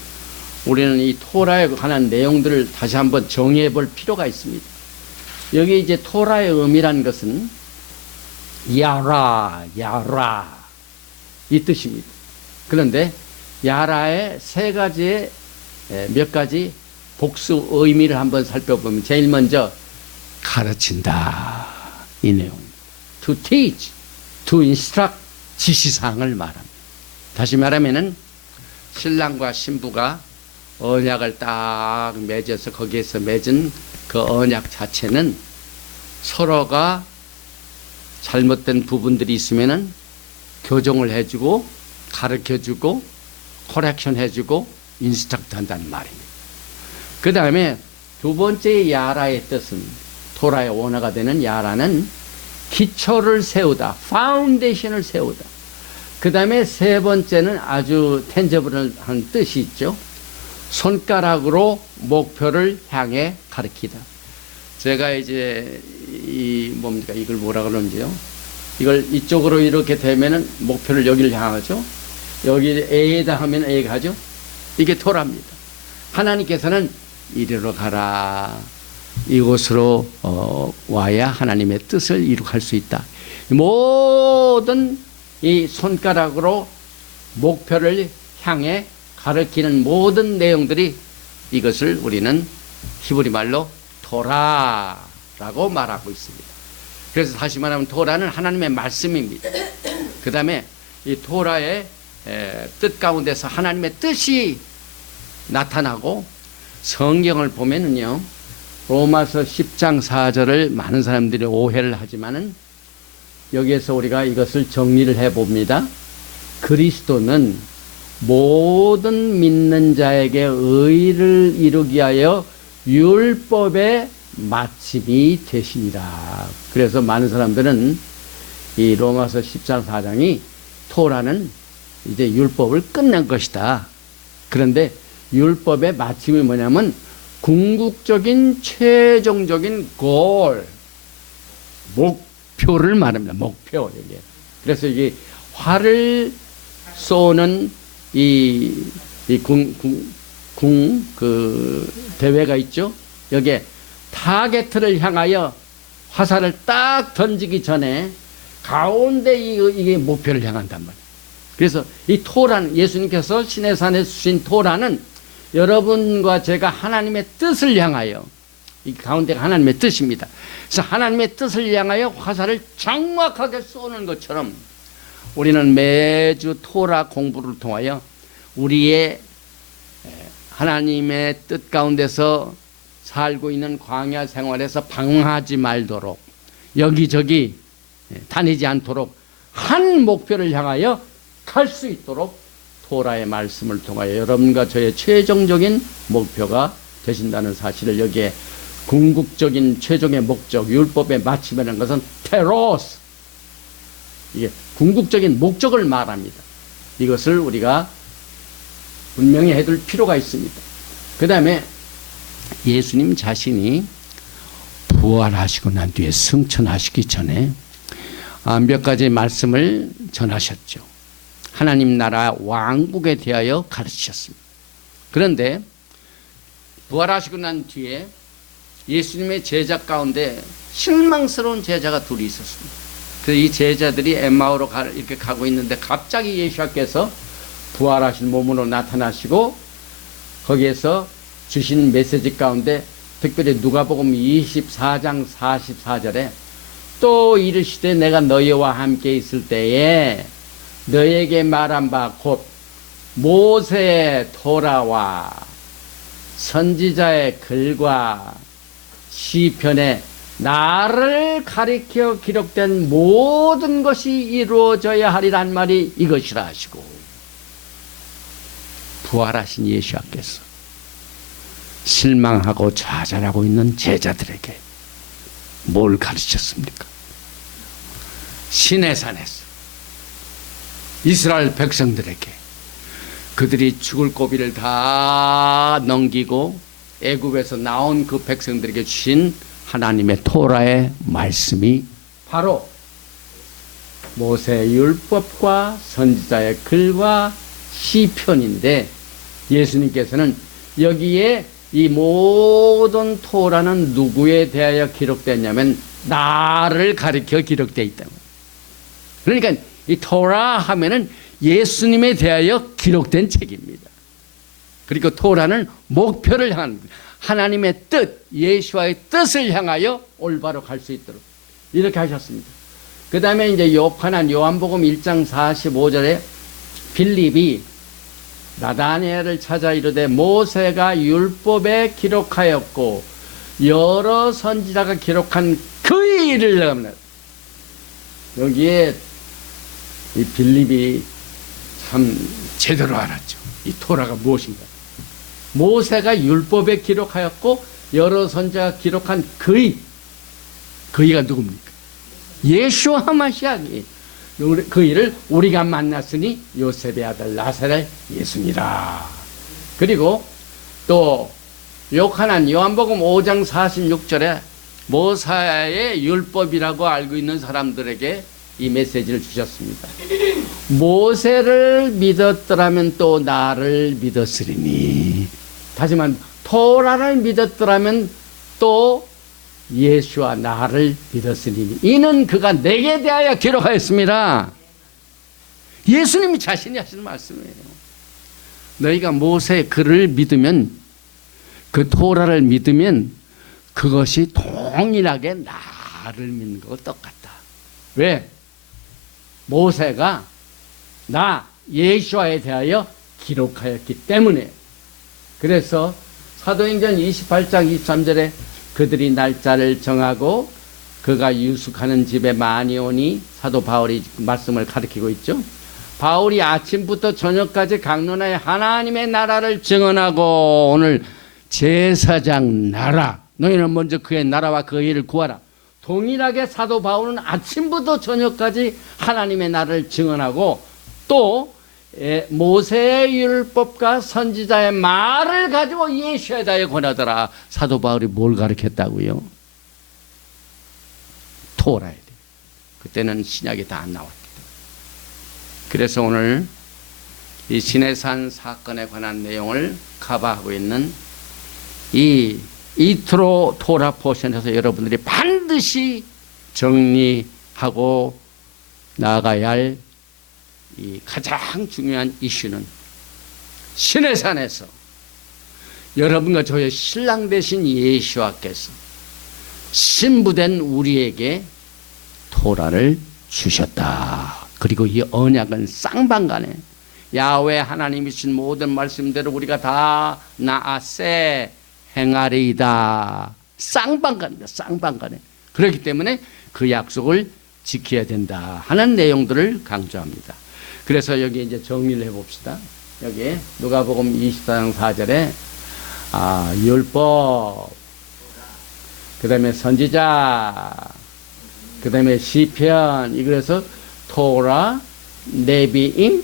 우리는 이 토라에 관한 내용들을 다시 한번 정의해 볼 필요가 있습니다. 여기 이제 토라의 의미란 것은 야라 이 뜻입니다. 그런데 야라의 세 가지의 몇 가지 복수 의미를 한번 살펴보면 제일 먼저 가르친다 이 내용. To teach, to instruct 지시사항을 말합니다. 다시 말하면은 신랑과 신부가 언약을 딱 맺어서 거기에서 맺은 그 언약 자체는 서로가 잘못된 부분들이 있으면은 교정을 해주고 가르쳐주고 코렉션 해주고 인스트럭트 한다는 말입니다. 그 다음에 두 번째 야라의 뜻은 토라의 원어가 되는 야라는 기초를 세우다, 파운데이션을 세우다. 그 다음에 세 번째는 아주 텐저블한 뜻이 있죠. 손가락으로 목표를 향해 가리키다. 제가 이제 이걸 뭐라 그러는지요? 이걸 이쪽으로 이렇게 되면은 목표를 여기를 향하죠. 여기 A에다 하면 A 가죠. 이게 토라입니다. 하나님께서는 이리로 가라. 이곳으로 와야 하나님의 뜻을 이룩할 수 있다. 모든 이 손가락으로 목표를 향해 가르치는 모든 내용들이 이것을 우리는 히브리 말로 토라라고 말하고 있습니다. 그래서 다시 말하면 토라는 하나님의 말씀입니다. 그 다음에 이 토라의 뜻 가운데서 하나님의 뜻이 나타나고 성경을 보면은요, 로마서 10장 4절을 많은 사람들이 오해를 하지만은 여기에서 우리가 이것을 정리를 해봅니다. 그리스도는 모든 믿는 자에게 의를 이루기 위하여 율법의 마침이 되시니라. 그래서 많은 사람들은 이 로마서 10장 4장이 토라는 이제 율법을 끝낸 것이다. 그런데 율법의 마침이 뭐냐면 궁극적인 최종적인 골, 목표를 말합니다. 목표. 이게. 그래서 이게 활을 쏘는 그 대회가 있죠. 여기에 타겟을 향하여 화살을 딱 던지기 전에 가운데 이게 목표를 향한단 말이에요. 그래서 이 토라는, 예수님께서 시내산에 주신 토라는 여러분과 제가 하나님의 뜻을 향하여, 이 가운데가 하나님의 뜻입니다. 그래서 하나님의 뜻을 향하여 화살을 정확하게 쏘는 것처럼 우리는 매주 토라 공부를 통하여 우리의 하나님의 뜻 가운데서 살고 있는 광야 생활에서 방황하지 말도록, 여기저기 다니지 않도록 한 목표를 향하여 갈 수 있도록 토라의 말씀을 통하여 여러분과 저의 최종적인 목표가 되신다는 사실을, 여기에 궁극적인 최종의 목적, 율법의 마침이라는 것은 테로스, 이게 궁극적인 목적을 말합니다. 이것을 우리가 분명히 해둘 필요가 있습니다. 그 다음에 예수님 자신이 부활하시고 난 뒤에 승천하시기 전에 몇 가지 말씀을 전하셨죠. 하나님 나라 왕국에 대하여 가르치셨습니다. 그런데 부활하시고 난 뒤에 예수님의 제자 가운데 실망스러운 제자가 둘이 있었습니다. 그래서 이 제자들이 엠마오로 이렇게 가고 있는데 갑자기 예수께서 부활하신 몸으로 나타나시고 거기에서 주신 메시지 가운데 특별히 누가복음 24장 44절에 또 이르시되 내가 너희와 함께 있을 때에 너에게 말한 바 곧 모세의 토라와 선지자의 글과 시편에 나를 가리켜 기록된 모든 것이 이루어져야 하리란 말이 이것이라 하시고, 부활하신 예수께서 실망하고 좌절하고 있는 제자들에게 뭘 가르쳤습니까? 시내산에서 이스라엘 백성들에게 그들이 죽을 고비를 다 넘기고 애굽에서 나온 그 백성들에게 주신 하나님의 토라의 말씀이 바로 모세 율법과 선지자의 글과 시편인데, 예수님께서는 여기에 이 모든 토라는 누구에 대하여 기록됐냐면 나를 가리켜 기록되어 있다. 그러니까 이 토라 하면은 예수님에 대하여 기록된 책입니다. 그리고 토라는 목표를 향한 하나님의 뜻, 예수와의 뜻을 향하여 올바로 갈 수 있도록 이렇게 하셨습니다. 그 다음에 이제 요한복음 1장 45절에 빌립이 나다니엘을 찾아 이르되 모세가 율법에 기록하였고 여러 선지자가 기록한 그 일을 내가 여기에 이 빌립이 참 제대로 알았죠. 이 토라가 무엇인가. 모세가 율법에 기록하였고 여러 선지자가 기록한 그이가 누굽니까? 예수와 하마시아니. 그 일을 우리가 만났으니 요셉의 아들 나사렛 예수니라. 그리고 또 요한복음 5장 46절에 모세의 율법이라고 알고 있는 사람들에게 이 메시지를 주셨습니다. 모세를 믿었더라면 또 나를 믿었으리니. 다시 말하면 토라를 믿었더라면 또 예수와 나를 믿었으니 이는 그가 내게 대하여 기록하였습니다. 예수님이 자신이 하시는 말씀이에요. 너희가 모세의 글을 믿으면, 그 토라를 믿으면 그것이 동일하게 나를 믿는 것과 똑같다. 왜? 모세가 나 예수와에 대하여 기록하였기 때문에. 그래서 사도행전 28장 23절에 그들이 날짜를 정하고 그가 유숙하는 집에 많이 오니, 사도 바울이 말씀을 가리키고 있죠. 바울이 아침부터 저녁까지 강론하여 하나님의 나라를 증언하고, 오늘 제사장 나라, 너희는 먼저 그의 나라와 그의 일을 구하라. 동일하게 사도 바울은 아침부터 저녁까지 하나님의 나라를 증언하고, 또 모세의 율법과 선지자의 말을 가지고 예수에 대하여 권하더라. 사도 바울이 뭘 가르쳤다고요? 토라에 대해. 그때는 신약이 다 안 나왔기 때문에. 그래서 오늘 이 시내산 사건에 관한 내용을 커버하고 있는 이 이트로 토라 포션에서 여러분들이 반드시 정리하고 나가야 할 이 가장 중요한 이슈는, 시내산에서 여러분과 저의 신랑 되신 예수와께서 신부된 우리에게 토라를 주셨다. 그리고 이 언약은 쌍방간에 야훼 하나님이 주신 모든 말씀대로 우리가 다 나아세 행하리이다. 쌍방간입니다. 쌍방간에. 그렇기 때문에 그 약속을 지켜야 된다 하는 내용들을 강조합니다. 그래서 여기 이제 정리를 해봅시다. 여기 누가복음 24장 4절에 율법, 그 다음에 선지자, 그 다음에 시편, 이거에서 토라, 네비임,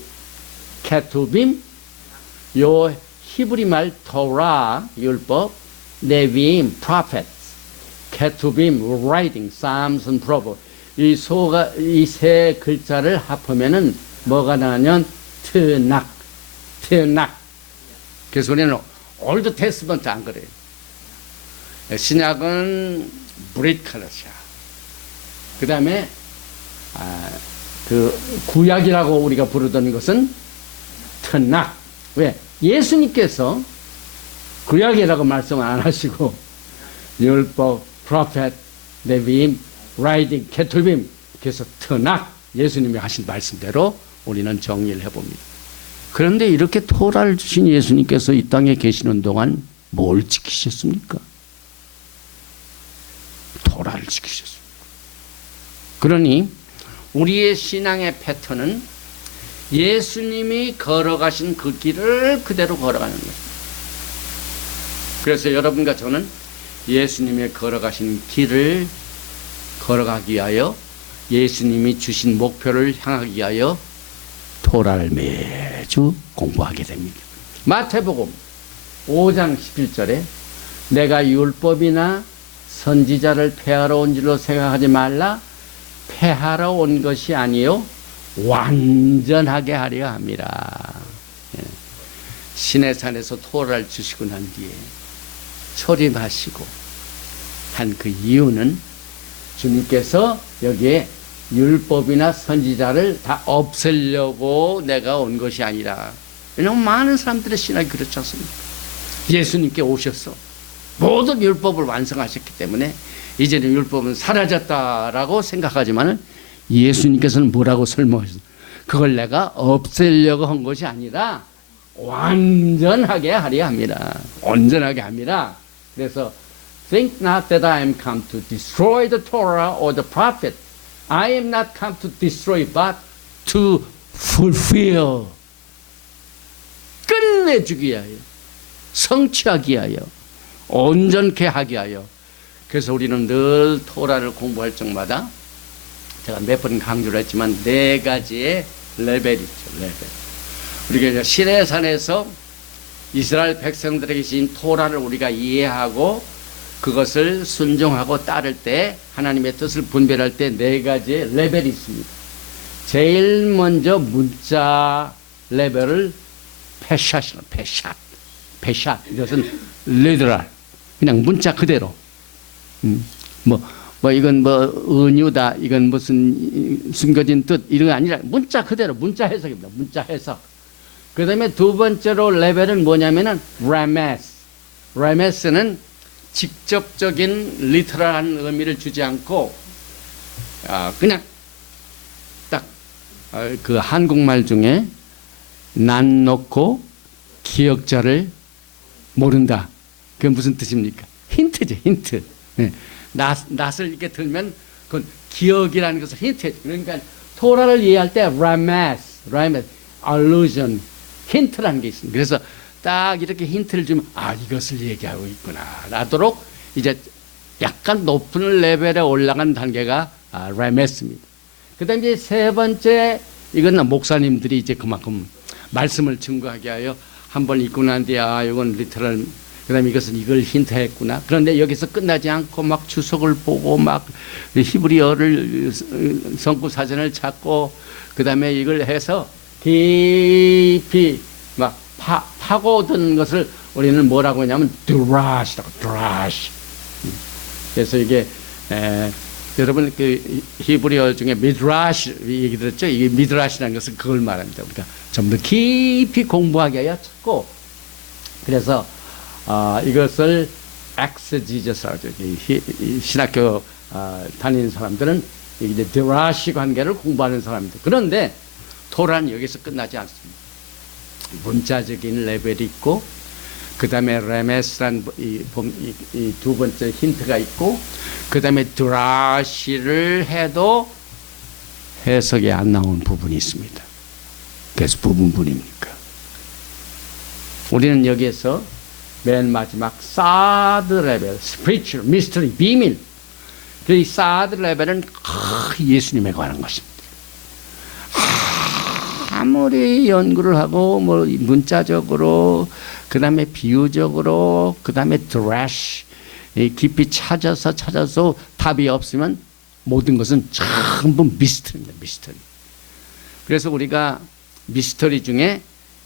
케투빔, 요 히브리 말 토라, 율법, 네비임, 프로페트, 케투빔, 라이팅, Psalms and Proverbs. 이 세 글자를 합하면은 뭐가 나냐면 트낙. 그래서 우리는 올드 테스트먼트 안 그래요. 신약은 브릿 카르샤. 그 다음에 그 구약이라고 우리가 부르던 것은 트낙. 왜? 예수님께서 구약이라고 말씀 안 하시고 율법, 프로페트, 네비임, 라이딩, 케툴빔, 그래서 트낙, 예수님이 하신 말씀대로 우리는 정리를 해봅니다. 그런데 이렇게 토라를 주신 예수님께서 이 땅에 계시는 동안 뭘 지키셨습니까? 토라를 지키셨습니다. 그러니 우리의 신앙의 패턴은 예수님이 걸어가신 그 길을 그대로 걸어가는 거예요. 그래서 여러분과 저는 예수님이 걸어가신 길을 걸어가기 위하여, 예수님이 주신 목표를 향하기 위하여 토라를 매주 공부하게 됩니다. 마태복음 5장 11절에 내가 율법이나 선지자를 폐하러 온 줄로 생각하지 말라. 폐하러 온 것이 아니요 완전하게 하려 함이라. 시내산에서 토라를 주시고 난 뒤에 초림하시고 한 그 이유는 주님께서 여기에 율법이나 선지자를 다 없애려고 내가 온 것이 아니라. 왜냐하면 많은 사람들의 신학이 그렇지 않습니까? 예수님께 오셔서 모든 율법을 완성하셨기 때문에 이제는 율법은 사라졌다라고 생각하지만 예수님께서는 뭐라고 설명하셨어요? 그걸 내가 없애려고 한 것이 아니라 완전하게 하려 합니다. 온전하게 합니다. 그래서 Think not that I am come to destroy the Torah or the prophet. I am not come to destroy but to fulfill. 끝내주기 위하여, 성취하기 위하여, 온전케 하기 위하여. 그래서 우리는 늘 토라를 공부할 적마다 제가 몇 번 강조를 했지만 4가지의 레벨이 있죠. 레벨. 우리가 이제 시내산에서 이스라엘 백성들에게 주신 토라를 우리가 이해하고 그것을 순종하고 따를 때 하나님의 뜻을 분별할 때 4가지의 레벨이 있습니다. 제일 먼저 문자 레벨을 패샷이라 패샷. 이것은 리더럴. 그냥 문자 그대로. 이건 은유다. 이건 무슨 숨겨진 뜻 이런 게 아니라 문자 그대로 문자 해석입니다. 문자 해석. 그 다음에 두 번째로 레벨은 뭐냐면은 레메스는 직접적인 리터럴한 의미를 주지 않고 그냥 딱 그 한국말 중에 난 놓고 기억자를 모른다. 그게 무슨 뜻입니까? 힌트죠, 힌트. 네. 낫을 이렇게 들면 그건 기억이라는 것을 힌트. 그러니까 토라를 이해할 때 라메스, allusion, 힌트라는 게 있습니다. 그래서 딱 이렇게 힌트를 주면 이것을 얘기하고 있구나 라도록 이제 약간 높은 레벨에 올라간 단계가 라메스입니다. 그 다음에 이제 세 번째 이건 목사님들이 이제 그만큼 말씀을 증거하게 하여 한번 읽고 난 뒤에 이건 리터럴, 그 다음에 이것은 이걸 힌트했구나. 그런데 여기서 끝나지 않고 막 주석을 보고 막 히브리어를 성구 사전을 찾고 그 다음에 이걸 해서 깊이 막 파고든 것을 우리는 뭐라고 하냐면 드라시라고. 드라시. 그래서 이게 여러분 그 히브리어 중에 미드라시 얘기 들었죠? 이게 미드라시라는 것은 그걸 말합니다. 우리가 좀 더 깊이 공부하게 하여 찾고, 그래서 이것을 엑세지저스라고 하죠. 신학교 다니는 사람들은 이제 드라시 관계를 공부하는 사람들. 그런데 토라는 여기서 끝나지 않습니다. 문자적인 레벨이 있고, 그 다음에 레메스란 이 두 번째 힌트가 있고, 그 다음에 드라시를 해도 해석이 안 나온 부분이 있습니다. 그래서 부분이니까. 우리는 여기에서 맨 마지막 사드 레벨, 스피리추얼, 미스터리, 비밀. 이 사드 레벨은 예수님에 관한 것입니다. 아무리 연구를 하고 뭐 문자적으로, 그 다음에 비유적으로, 그 다음에 드래시 깊이 찾아서 답이 없으면 모든 것은 전부 미스터리입니다. 미스터리. 그래서 우리가 미스터리 중에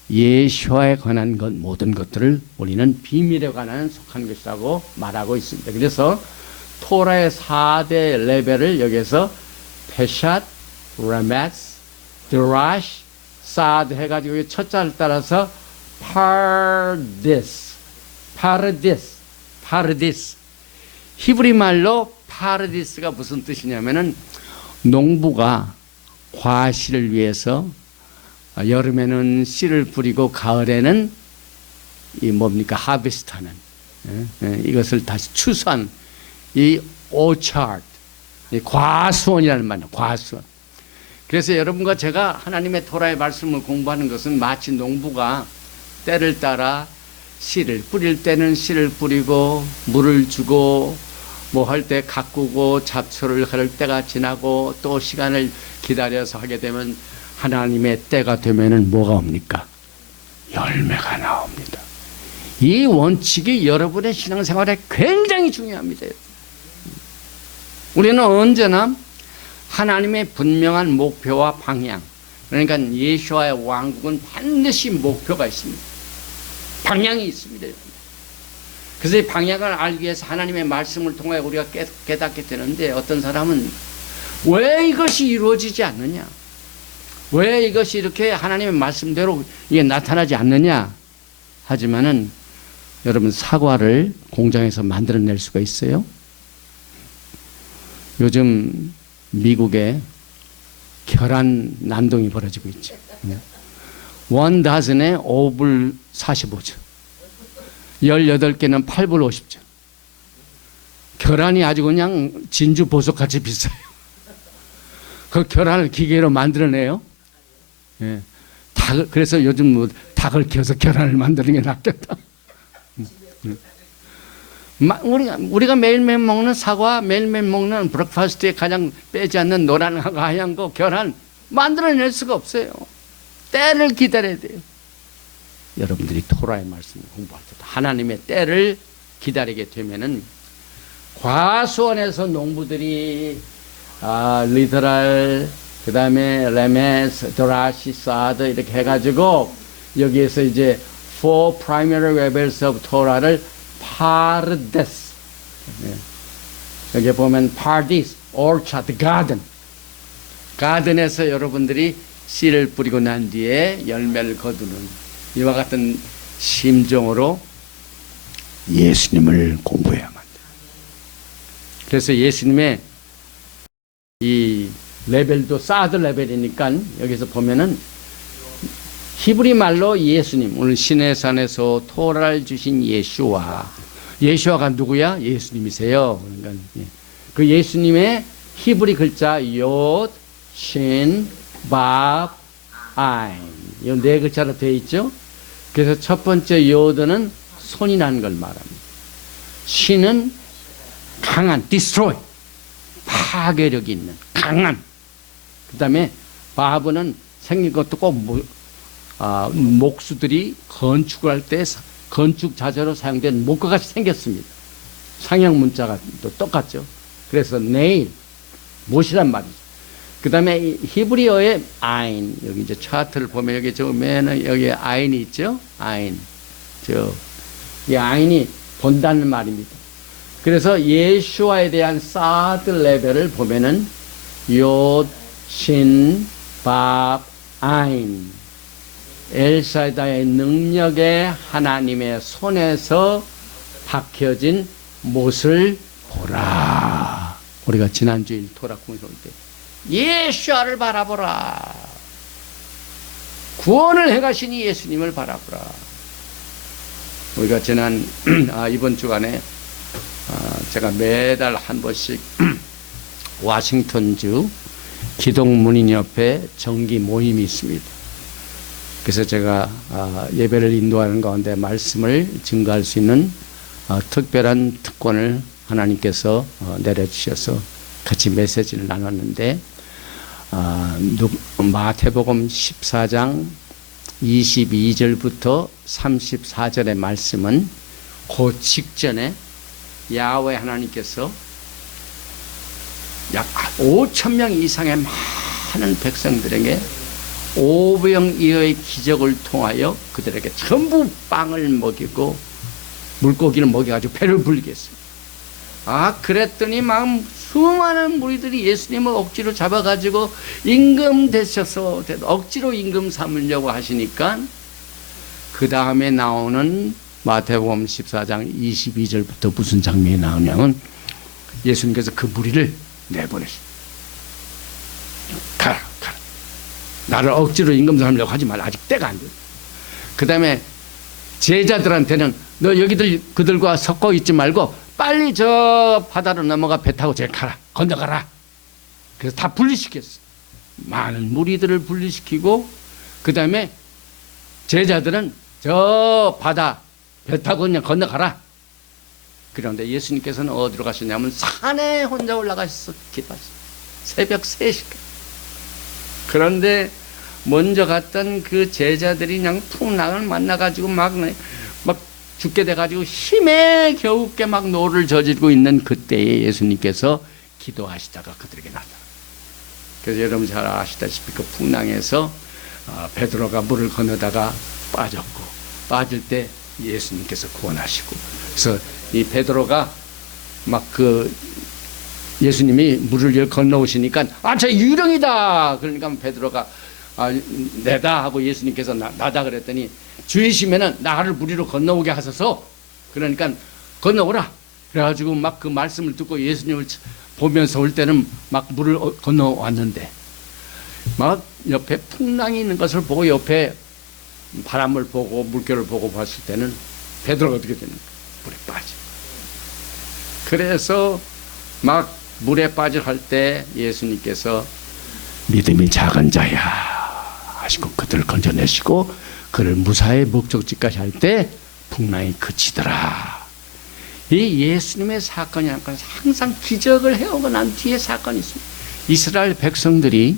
예수와에 관한 것 모든 것들을 우리는 비밀에 관한 속한 것이라고 말하고 있습니다. 그래서 토라의 4대 레벨을 여기서 페샷, 라메스, 드라시, 사드 해가지고 첫 자를 따라서 파르디스. 히브리 말로 파르디스가 무슨 뜻이냐면은 농부가 과실을 위해서 여름에는 씨를 뿌리고 가을에는 이 뭡니까 하베스트하는 이것을 다시 추수한 이 오차드, 과수원이라는 말이에요. 과수원. 그래서 여러분과 제가 하나님의 토라의 말씀을 공부하는 것은 마치 농부가 때를 따라 씨를 뿌릴 때는 씨를 뿌리고 물을 주고 뭐 할 때 가꾸고 잡초를 할 때가 지나고 또 시간을 기다려서 하게 되면 하나님의 때가 되면은 뭐가 옵니까? 열매가 나옵니다. 이 원칙이 여러분의 신앙생활에 굉장히 중요합니다. 우리는 언제나 하나님의 분명한 목표와 방향, 그러니까 예수와의 왕국은 반드시 목표가 있습니다. 방향이 있습니다. 그래서 이 방향을 알기 위해서 하나님의 말씀을 통해 우리가 깨닫게 되는데, 어떤 사람은 왜 이것이 이루어지지 않느냐, 왜 이것이 이렇게 하나님의 말씀대로 이게 나타나지 않느냐 하지만은, 여러분, 사과를 공장에서 만들어낼 수가 있어요? 요즘 미국에 결함 난동이 벌어지고 있죠. 원 다즌에 5불 45죠. 18개는 8불 50죠. 결함이 아주 그냥 진주 보석같이 비싸요. 그 결함을 기계로 만들어내요. 예. 그래서 요즘 뭐 닭을 키워서 결함을 만드는 게 낫겠다. 우리가 매일매일 먹는 사과, 매일매일 먹는 브렉파스트에 가장 빼지 않는 노란하고 하얀 거 계란 만들어낼 수가 없어요. 때를 기다려야 돼요. 여러분들이 토라의 말씀 공부할 때 하나님의 때를 기다리게 되면은, 과수원에서 농부들이 리더랄, 그 다음에 레메스, 드라시, 사드 이렇게 해가지고 여기에서 이제 Four Primary Levels of Torah를 파르데스, 여기 보면 파르디스, orchard, garden, 가든에서 여러분들이 씨를 뿌리고 난 뒤에 열매를 거두는 이와 같은 심정으로 예수님을 공부해야만 돼요. 그래서 예수님의 이 레벨도 사드 레벨이니까 여기서 보면은 히브리 말로 예수님, 오늘 시내산에서 토라를 주신 예수와, 예수와가 누구야? 예수님이세요. 그러니까 그 예수님의 히브리 글자 옅, 신, 밥, 아인, 이 네 글자로 되어 있죠. 그래서 첫 번째 옅은 손이라는 걸 말합니다. 신은 강한, destroy, 파괴력이 있는 강한. 그 다음에 바브는 생긴 것도 꼭 목수들이 건축을 할 때 건축 자재로 사용된 목과 같이 생겼습니다. 상형 문자가 또 똑같죠. 그래서 네일, 못이란 말이죠. 그 다음에 히브리어의 아인, 여기 이제 차트를 보면 여기 저 맨은 여기 아인이 있죠. 아인, 이 아인이 본다는 말입니다. 그래서 예수와에 대한 사드 레벨을 보면은 옅, 신, 밥, 아인, 엘사다의 능력에 하나님의 손에서 박혀진 못을 보라. 우리가 지난주일 토라 공부할 때 예수아를 바라보라. 구원을 해가시니 예수님을 바라보라. 우리가 이번 주간에 제가 매달 한 번씩 워싱턴주 기독문인협회 정기 모임이 있습니다. 그래서 제가 예배를 인도하는 가운데 말씀을 증거할 수 있는 특별한 특권을 하나님께서 내려주셔서 같이 메시지를 나눴는데, 마태복음 14장 22절부터 34절의 말씀은 그 직전에 야훼 하나님께서 약 5,000명 이상의 많은 백성들에게 오병이어의 기적을 통하여 그들에게 전부 빵을 먹이고 물고기를 먹여가지고 배를 불리게 했습니다. 그랬더니 막 수많은 무리들이 예수님을 억지로 잡아가지고 임금 되셔서 억지로 임금 삼으려고 하시니까, 그 다음에 나오는 마태복음 14장 22절부터 무슨 장면이 나오냐면, 예수님께서 그 무리를 내보내십니다. 가라. 나를 억지로 임금 삼으려고 하지 말라. 아직 때가 안 돼. 그 다음에 제자들한테는 너 그들과 섞어 있지 말고 빨리 저 바다로 넘어가 배 타고 저기 가라. 건너가라. 그래서 다 분리시켰어. 많은 무리들을 분리시키고, 그 다음에 제자들은 저 바다 배 타고 그냥 건너가라. 그런데 예수님께서는 어디로 가셨냐면 산에 혼자 올라가셔서 기도하셨어요. 새벽 3시까지. 그런데 먼저 갔던 그 제자들이 그냥 풍랑을 만나가지고 막 죽게 돼가지고 힘에 겨우게 막 노를 저지르고 있는 그때에 예수님께서 기도하시다가 그들에게 나타나. 그래서 여러분 잘 아시다시피 그 풍랑에서 베드로가 물을 건너다가 빠졌고, 빠질 때 예수님께서 구원하시고, 그래서 이 베드로가 막 예수님이 물을 건너오시니까 저 유령이다. 그러니까 베드로가 내다 하고 예수님께서 나다 그랬더니 주이시면은 나를 물 위로 건너오게 하소서. 그러니까 건너오라. 그래가지고 막 그 말씀을 듣고 예수님을 보면서 올 때는 막 물을 건너왔는데 막 옆에 풍랑이 있는 것을 보고 옆에 바람을 보고 물결을 보고 봤을 때는 베드로가 어떻게 되는가? 물에 빠져. 그래서 막 물에 빠져 할 때 예수님께서 믿음이 작은 자야 하시고 그들을 건져내시고 그를 무사히 목적지까지 할 때 풍랑이 그치더라. 이 예수님의 사건이라는 것은 항상 기적을 해오고 난 뒤에 사건이 있습니다. 이스라엘 백성들이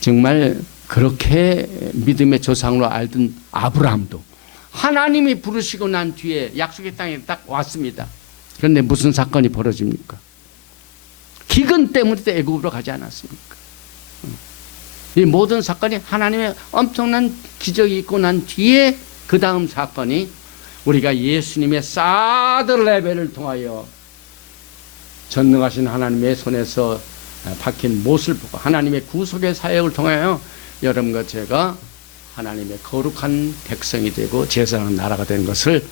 정말 그렇게 믿음의 조상으로 알던 아브라함도 하나님이 부르시고 난 뒤에 약속의 땅에 딱 왔습니다. 그런데 무슨 사건이 벌어집니까? 기근 때문에 애굽으로 가지 않았습니까? 이 모든 사건이 하나님의 엄청난 기적이 있고 난 뒤에 그 다음 사건이 우리가 예수님의 사드 레벨을 통하여 전능하신 하나님의 손에서 박힌 못을 보고 하나님의 구속의 사역을 통하여 여러분과 제가 하나님의 거룩한 백성이 되고 제사장 나라가 된 것을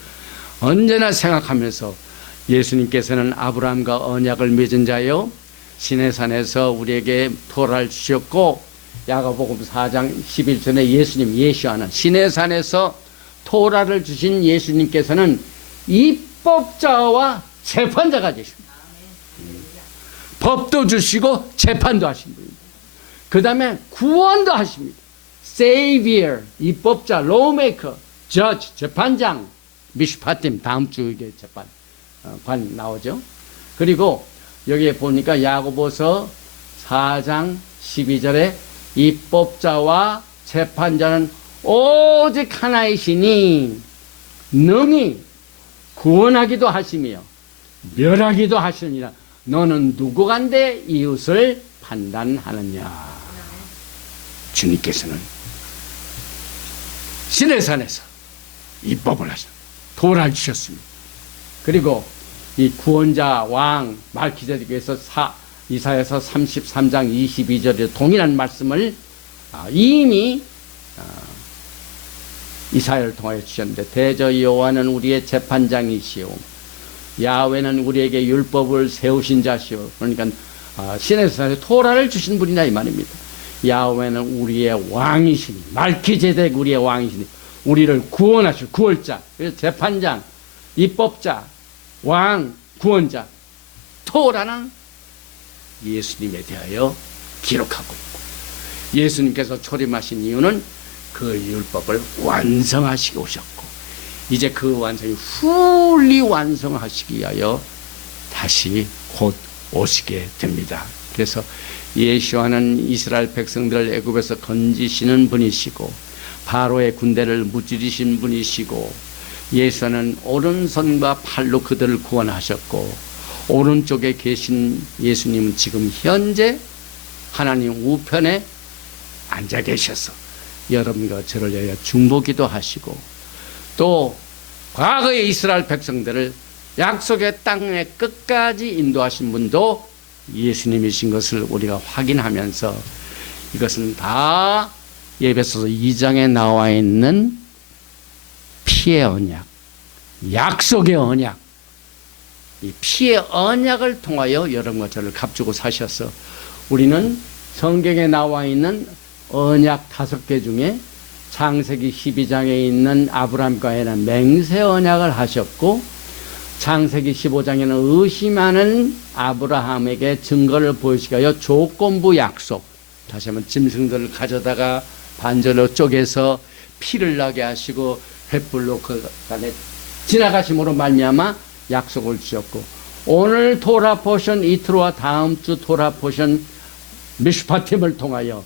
언제나 생각하면서 예수님께서는 아브라함과 언약을 맺은 자요 시내산에서 우리에게 토라를 주셨고 야고보서 4장 11절에 예수님 예시하는 시내산에서 토라를 주신 예수님께서는 입법자와 재판자가 되십니다. 법도 주시고 재판도 하신 분입니다. 그 다음에 구원도 하십니다. Savior, 입법자, Lawmaker, Judge, 재판장, 미슈파팀 다음 주에 재판관 나오죠. 그리고 여기에 보니까 야고보서 4장 12절에 입법자와 재판자는 오직 하나이시니 능히 구원하기도 하시며 멸하기도 하시니라. 너는 누구간데 이웃을 판단하느냐. 주님께서는 시내산에서 입법을 하셨습니다. 도를 주셨습니다. 그리고 이 구원자 왕 말기세덱에서 이사야서 33장 22절에 동일한 말씀을 이미 이사야를 통하여 주셨는데 대저 여호와는 우리의 재판장이시오 야훼는 우리에게 율법을 세우신 자시오. 그러니까 시내산에서 토라를 주신 분이다 이 말입니다. 야훼는 우리의 왕이시니 말기세덱 우리의 왕이시니 우리를 구원하실 구원자, 재판장, 입법자, 왕, 구원자. 토라는 예수님에 대하여 기록하고 있고 예수님께서 초림하신 이유는 그 율법을 완성하시고 오셨고 이제 그 완성이 훌리 완성하시기 위하여 다시 곧 오시게 됩니다. 그래서 예수와는 이스라엘 백성들을 애굽에서 건지시는 분이시고 바로의 군대를 무찌르신 분이시고 예수는 오른손과 팔로 그들을 구원하셨고 오른쪽에 계신 예수님은 지금 현재 하나님 우편에 앉아 계셔서 여러분과 저를 위하여 중보기도 하시고 또 과거의 이스라엘 백성들을 약속의 땅에 끝까지 인도하신 분도 예수님이신 것을 우리가 확인하면서 이것은 다 에베소서 2장에 나와 있는 피의 언약, 약속의 언약, 이 피의 언약을 통하여 여러분과 저를 값주고 사셔서 우리는 성경에 나와 있는 언약 5개 중에 창세기 12장에 있는 아브라함과의 맹세 언약을 하셨고 창세기 15장에는 의심하는 아브라함에게 증거를 보이시기 위하여 조건부 약속, 다시 한번 짐승들을 가져다가 반절로 쪼개서 피를 나게 하시고 횃불로 그 안에 지나가심으로 말미암아 약속을 주셨고 오늘 토라 포션 이틀과 다음 주 토라 포션 미슈파팀을 통하여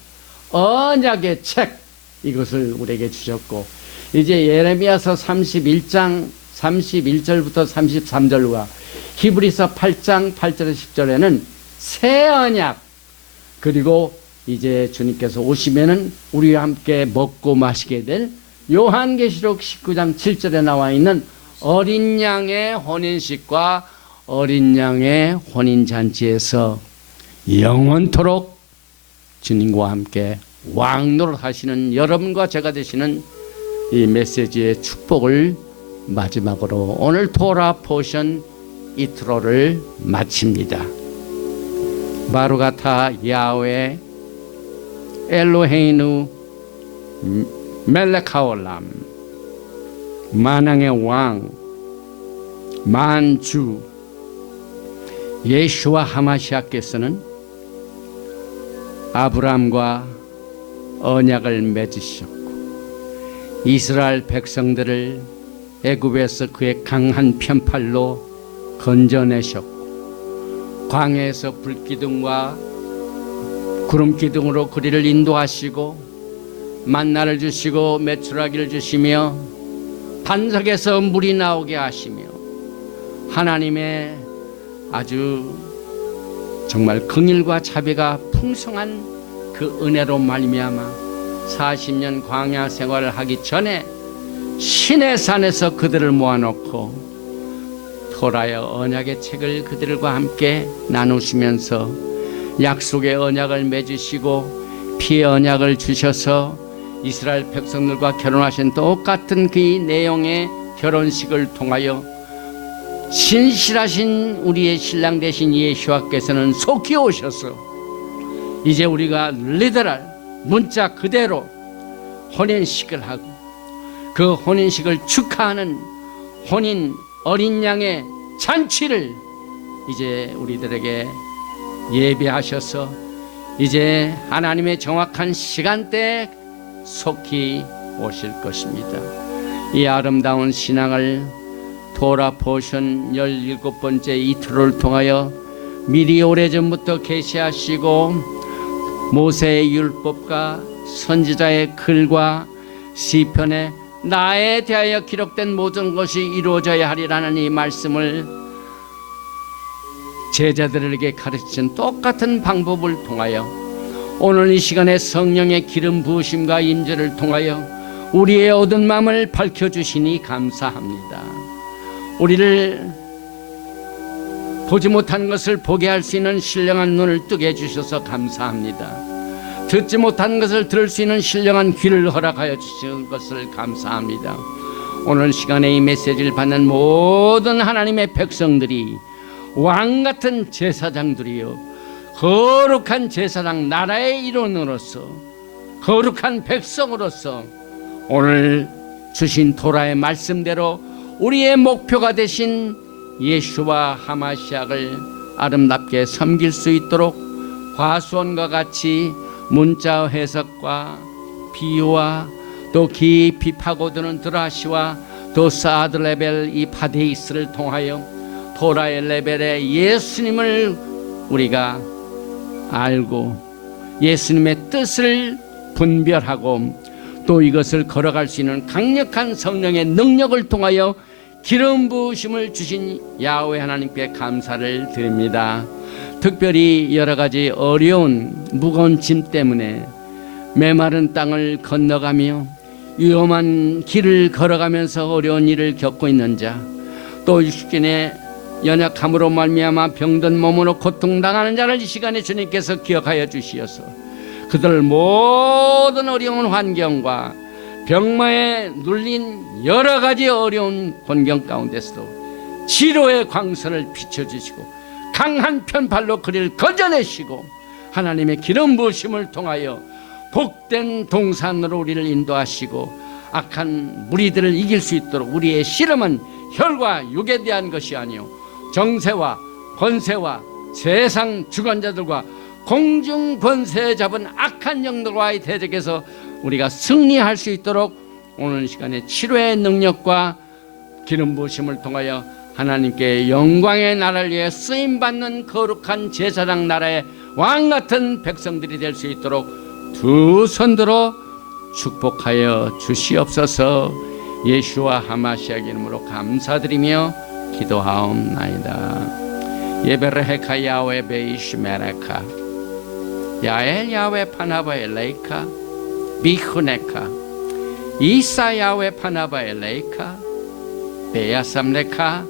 언약의 책 이것을 우리에게 주셨고, 이제 예레미야서 31장 31절부터 33절과 히브리서 8장 8절에서 10절에는 새 언약, 그리고 이제 주님께서 오시면은 우리와 함께 먹고 마시게 될 요한계시록 19장 7절에 나와 있는 어린 양의 혼인식과 어린 양의 혼인잔치에서 영원토록 주님과 함께 왕노릇 하시는 여러분과 제가 되시는 이 메시지의 축복을 마지막으로 오늘 토라 포션 이트로를 마칩니다. 바루가타 야훼 엘로헤이누 멜레카올람, 만왕의 왕 만주 예수와 하마시아께서는 아브라함과 언약을 맺으셨고 이스라엘 백성들을 애굽에서 그의 강한 편팔로 건져내셨고 광야에서 불기둥과 구름기둥으로 그리를 인도하시고 만나를 주시고 메추라기를 주시며 반석에서 물이 나오게 하시며 하나님의 아주 정말 긍휼과 자비가 풍성한 그 은혜로 말미암아 40년 광야 생활을 하기 전에 신의 산에서 그들을 모아놓고 토라의 언약의 책을 그들과 함께 나누시면서 약속의 언약을 맺으시고 피의 언약을 주셔서 이스라엘 백성들과 결혼하신 똑같은 그 내용의 결혼식을 통하여 신실하신 우리의 신랑 되신 예수와께서는 속히 오셔서 이제 우리가 리더랄 문자 그대로 혼인식을 하고 그 혼인식을 축하하는 혼인 어린 양의 잔치를 이제 우리들에게 예배하셔서 이제 하나님의 정확한 시간대에 속히 오실 것입니다. 이 아름다운 신앙을 토라 포션 17번째 이틀을 통하여 미리 오래전부터 계시하시고 모세의 율법과 선지자의 글과 시편에 나에 대하여 기록된 모든 것이 이루어져야 하리라는 이 말씀을 제자들에게 가르치신 똑같은 방법을 통하여 오늘 이 시간에 성령의 기름 부으심과 임재를 통하여 우리의 어두운 마음을 밝혀주시니 감사합니다. 우리를 보지 못한 것을 보게 할 수 있는 신령한 눈을 뜨게 해주셔서 감사합니다. 듣지 못한 것을 들을 수 있는 신령한 귀를 허락하여 주시는 것을 감사합니다. 오늘 시간에 이 메시지를 받는 모든 하나님의 백성들이 왕같은 제사장들이요 거룩한 제사장 나라의 일원으로서 거룩한 백성으로서 오늘 주신 토라의 말씀대로 우리의 목표가 되신 예수와 하마시아를 아름답게 섬길 수 있도록 과수원과 같이 문자 해석과 비유와 또 깊이 파고드는 드라시와 또 사드 레벨 이 파데이스를 통하여 토라의 레벨에 예수님을 우리가 알고 예수님의 뜻을 분별하고 또 이것을 걸어갈 수 있는 강력한 성령의 능력을 통하여 기름 부으심을 주신 야훼 하나님께 감사를 드립니다. 특별히 여러 가지 어려운 무거운 짐 때문에 메마른 땅을 건너가며 위험한 길을 걸어가면서 어려운 일을 겪고 있는 자, 또 육신의 연약함으로 말미암아 병든 몸으로 고통당하는 자를 이 시간에 주님께서 기억하여 주시어서 그들 모든 어려운 환경과 병마에 눌린 여러 가지 어려운 환경 가운데서도 치료의 광선을 비춰주시고 강한 편팔로 그를 건져내시고 하나님의 기름 부으심을 통하여 복된 동산으로 우리를 인도하시고 악한 무리들을 이길 수 있도록 우리의 씨름은 혈과 육에 대한 것이 아니요 정세와 권세와 세상 주관자들과 공중 권세 잡은 악한 영들과의 대적에서 우리가 승리할 수 있도록 오늘 시간에 치료의 능력과 기름 부으심을 통하여 하나님께 영광의 나라를 위해 쓰임받는 거룩한 제사장 나라의 왕같은 백성들이 될 수 있도록 두 손 들어 축복하여 주시옵소서. 예수와 하마시아 이름으로 감사드리며 기도하옵나이다. 예베르헤카 야외 베이시 메레카 야엘 야외 파나바 엘레이카 비후네카 이사 야외 파나바 엘레이카 베야삼레카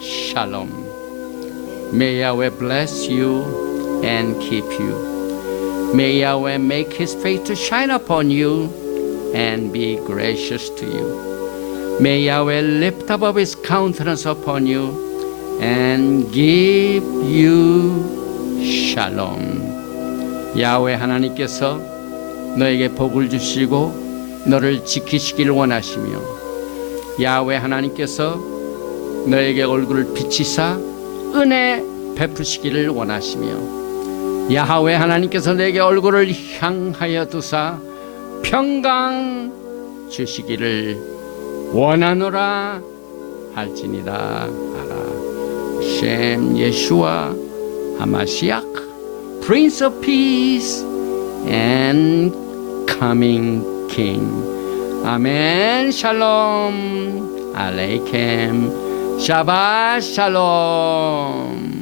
샬롬. May Yahweh bless you and keep you. May Yahweh make His face to shine upon you and be gracious to you. May Yahweh lift up His countenance upon you and give you shalom. 야훼 하나님께서 너에게 복을 주시고 너를 지키시길 원하시며, 야훼 하나님께서 너에게 얼굴을 비치사 은혜 베푸시기를 원하시며, 야훼 하나님께서 내게 얼굴을 향하여 두사 평강 주시기를 원하노라 할지니라 하라. 셴 예슈아 하마시악 Prince of Peace and Coming King. 아멘. 샬롬 알레이켐. 샤ባት 샬롬.